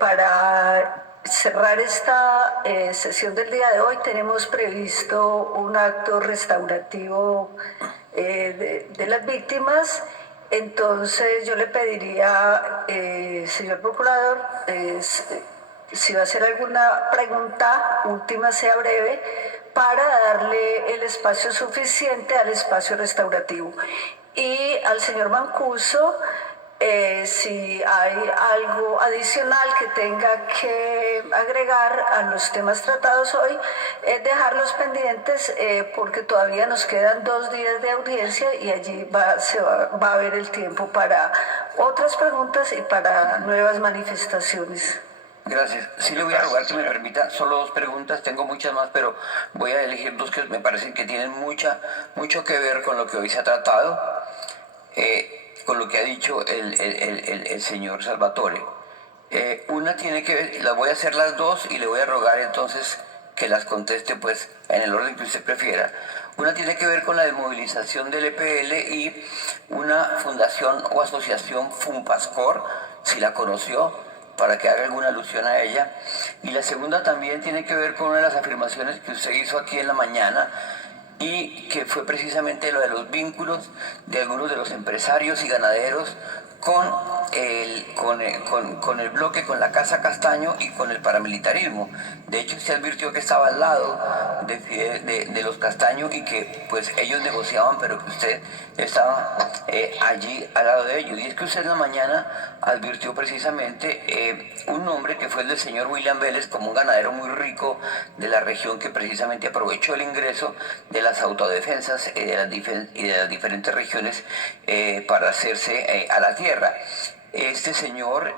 para cerrar esta sesión del día de hoy tenemos previsto un acto restaurativo de las víctimas. Entonces yo le pediría, señor procurador, si va a hacer alguna pregunta, última sea breve, para darle el espacio suficiente al espacio restaurativo. Y al señor Mancuso, si hay algo adicional que tenga que agregar a los temas tratados hoy, dejarlos pendientes, porque todavía nos quedan 2 días de audiencia y allí va a haber el tiempo para otras preguntas y para nuevas manifestaciones. Gracias. Sí le voy a rogar que me permita solo 2 preguntas. Tengo muchas más, pero voy a elegir 2 que me parecen que tienen mucho que ver con lo que hoy se ha tratado, con lo que ha dicho el señor Salvatore. Una tiene que ver, las voy a hacer las 2 y le voy a rogar entonces que las conteste pues en el orden que usted prefiera. Una tiene que ver con la desmovilización del EPL y una fundación o asociación FUNPASCOR, si la conoció, para que haga alguna alusión a ella. Y la segunda también tiene que ver con una de las afirmaciones que usted hizo aquí en la mañana, y que fue precisamente lo de los vínculos de algunos de los empresarios y ganaderos con el bloque, con la Casa Castaño y con el paramilitarismo. De hecho, usted advirtió que estaba al lado de los Castaño y que pues ellos negociaban, pero que usted estaba allí al lado de ellos. Y es que usted en la mañana advirtió precisamente un nombre que fue el del señor William Vélez, como un ganadero muy rico de la región, que precisamente aprovechó el ingreso de las autodefensas y de las diferentes regiones para hacerse a la tierra. este señor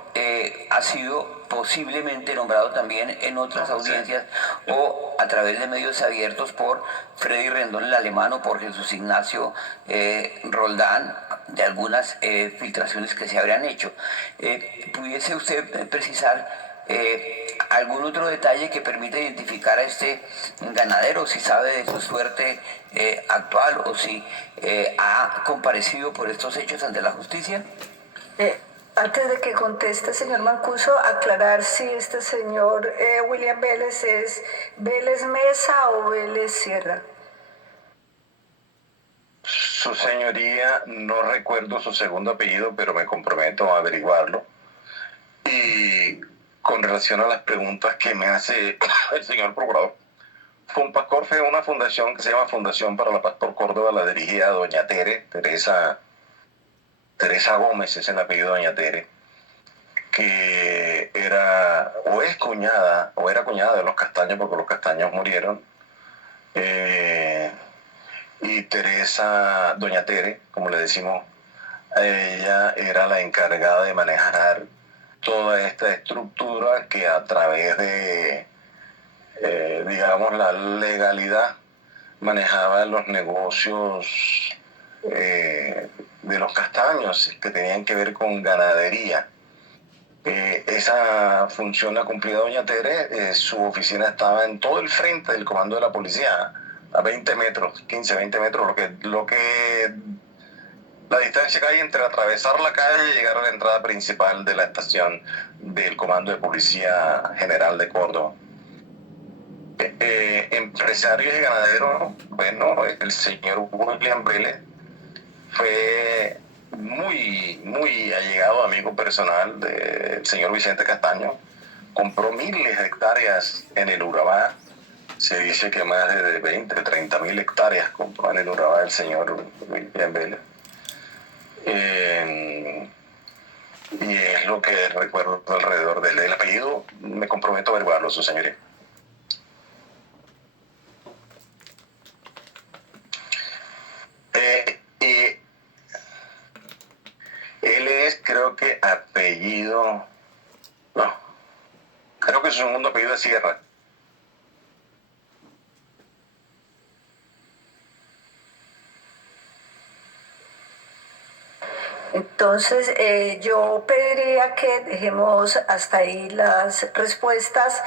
ha sido posiblemente nombrado también en otras audiencias o a través de medios abiertos por Freddy Rendón el Alemán o por Jesús Ignacio Roldán, de algunas filtraciones que se habrían hecho. ¿Pudiese usted precisar algún otro detalle que permita identificar a este ganadero, si sabe de su suerte actual o si ha comparecido por estos hechos ante la justicia? Antes de que conteste, señor Mancuso, aclarar si este señor William Vélez es Vélez Mesa o Vélez Sierra. Su señoría, no recuerdo su segundo apellido, pero me comprometo a averiguarlo. Y con relación a las preguntas que me hace el señor procurador, Funpascor fue una fundación que se llama Fundación para la Paz por Córdoba, la dirigía doña Teresa Gómez, es el apellido de doña Tere, que era o era cuñada de los Castaños, porque los Castaños murieron. Y doña Tere, como le decimos, ella era la encargada de manejar toda esta estructura que a través de, digamos, la legalidad manejaba los negocios de los Castaños, que tenían que ver con ganadería. Esa función la cumplía doña Tere. Su oficina estaba en todo el frente del comando de la policía, a 20 metros, 15, 20 metros, la distancia que hay entre atravesar la calle y llegar a la entrada principal de la estación del Comando de Policía General de Córdoba. Empresarios y ganaderos, bueno, el señor William Vélez fue muy allegado amigo personal del señor Vicente Castaño. Compró miles de hectáreas en el Urabá. Se dice que más de 20, 30 mil hectáreas compró en el Urabá el señor William Vélez. Y es lo que recuerdo alrededor del apellido. Me comprometo a averiguarlo, su señoría. Él es, creo que apellido... No, creo que su segundo apellido es Sierra. Entonces, yo pediría que dejemos hasta ahí las respuestas.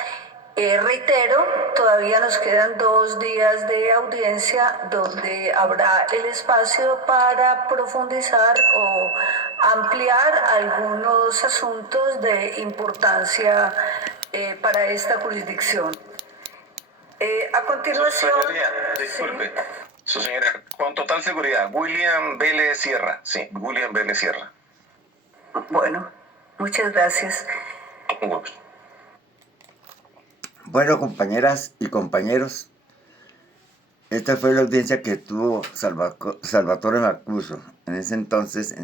Reitero, todavía nos quedan 2 días de audiencia donde habrá el espacio para profundizar o ampliar algunos asuntos de importancia para esta jurisdicción. A continuación... Su señoría, disculpe. Sí. Su señoría, con total seguridad, William Vélez Sierra. Sí, William Vélez Sierra. Bueno, muchas gracias. Bueno, compañeras y compañeros, esta fue la audiencia que tuvo Salvatore Mancuso en ese entonces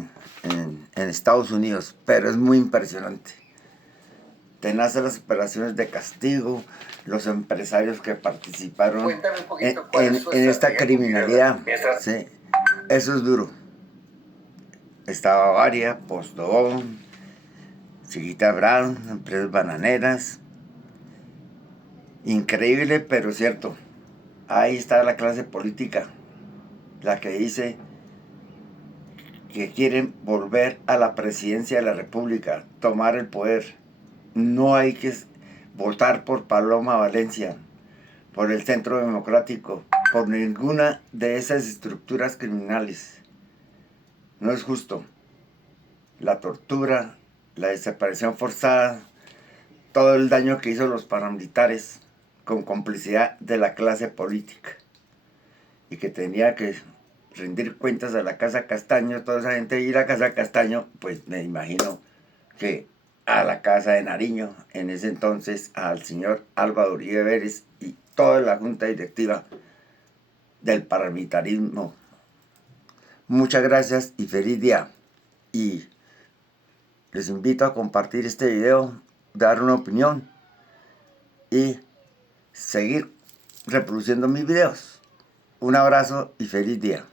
en Estados Unidos, pero es muy impresionante. Tenaces las operaciones de castigo, los empresarios que participaron en esta criminalidad. Sí, eso es duro. Estaba Bavaria, Postobón, Chiquita Brown, empresas bananeras. Increíble, pero cierto. Ahí está la clase política, la que dice que quieren volver a la presidencia de la República, tomar el poder. No hay que votar por Paloma Valencia, por el Centro Democrático, por ninguna de esas estructuras criminales. No es justo. La tortura, la desaparición forzada, todo el daño que hizo los paramilitares con complicidad de la clase política y que tenía que rendir cuentas a la Casa Castaño, toda esa gente, y la Casa Castaño, pues me imagino que a la Casa de Nariño, en ese entonces al señor Álvaro Uribe Vélez y toda la junta directiva del paramilitarismo. Muchas gracias y feliz día. Y les invito a compartir este video, dar una opinión y seguir reproduciendo mis videos. Un abrazo y feliz día.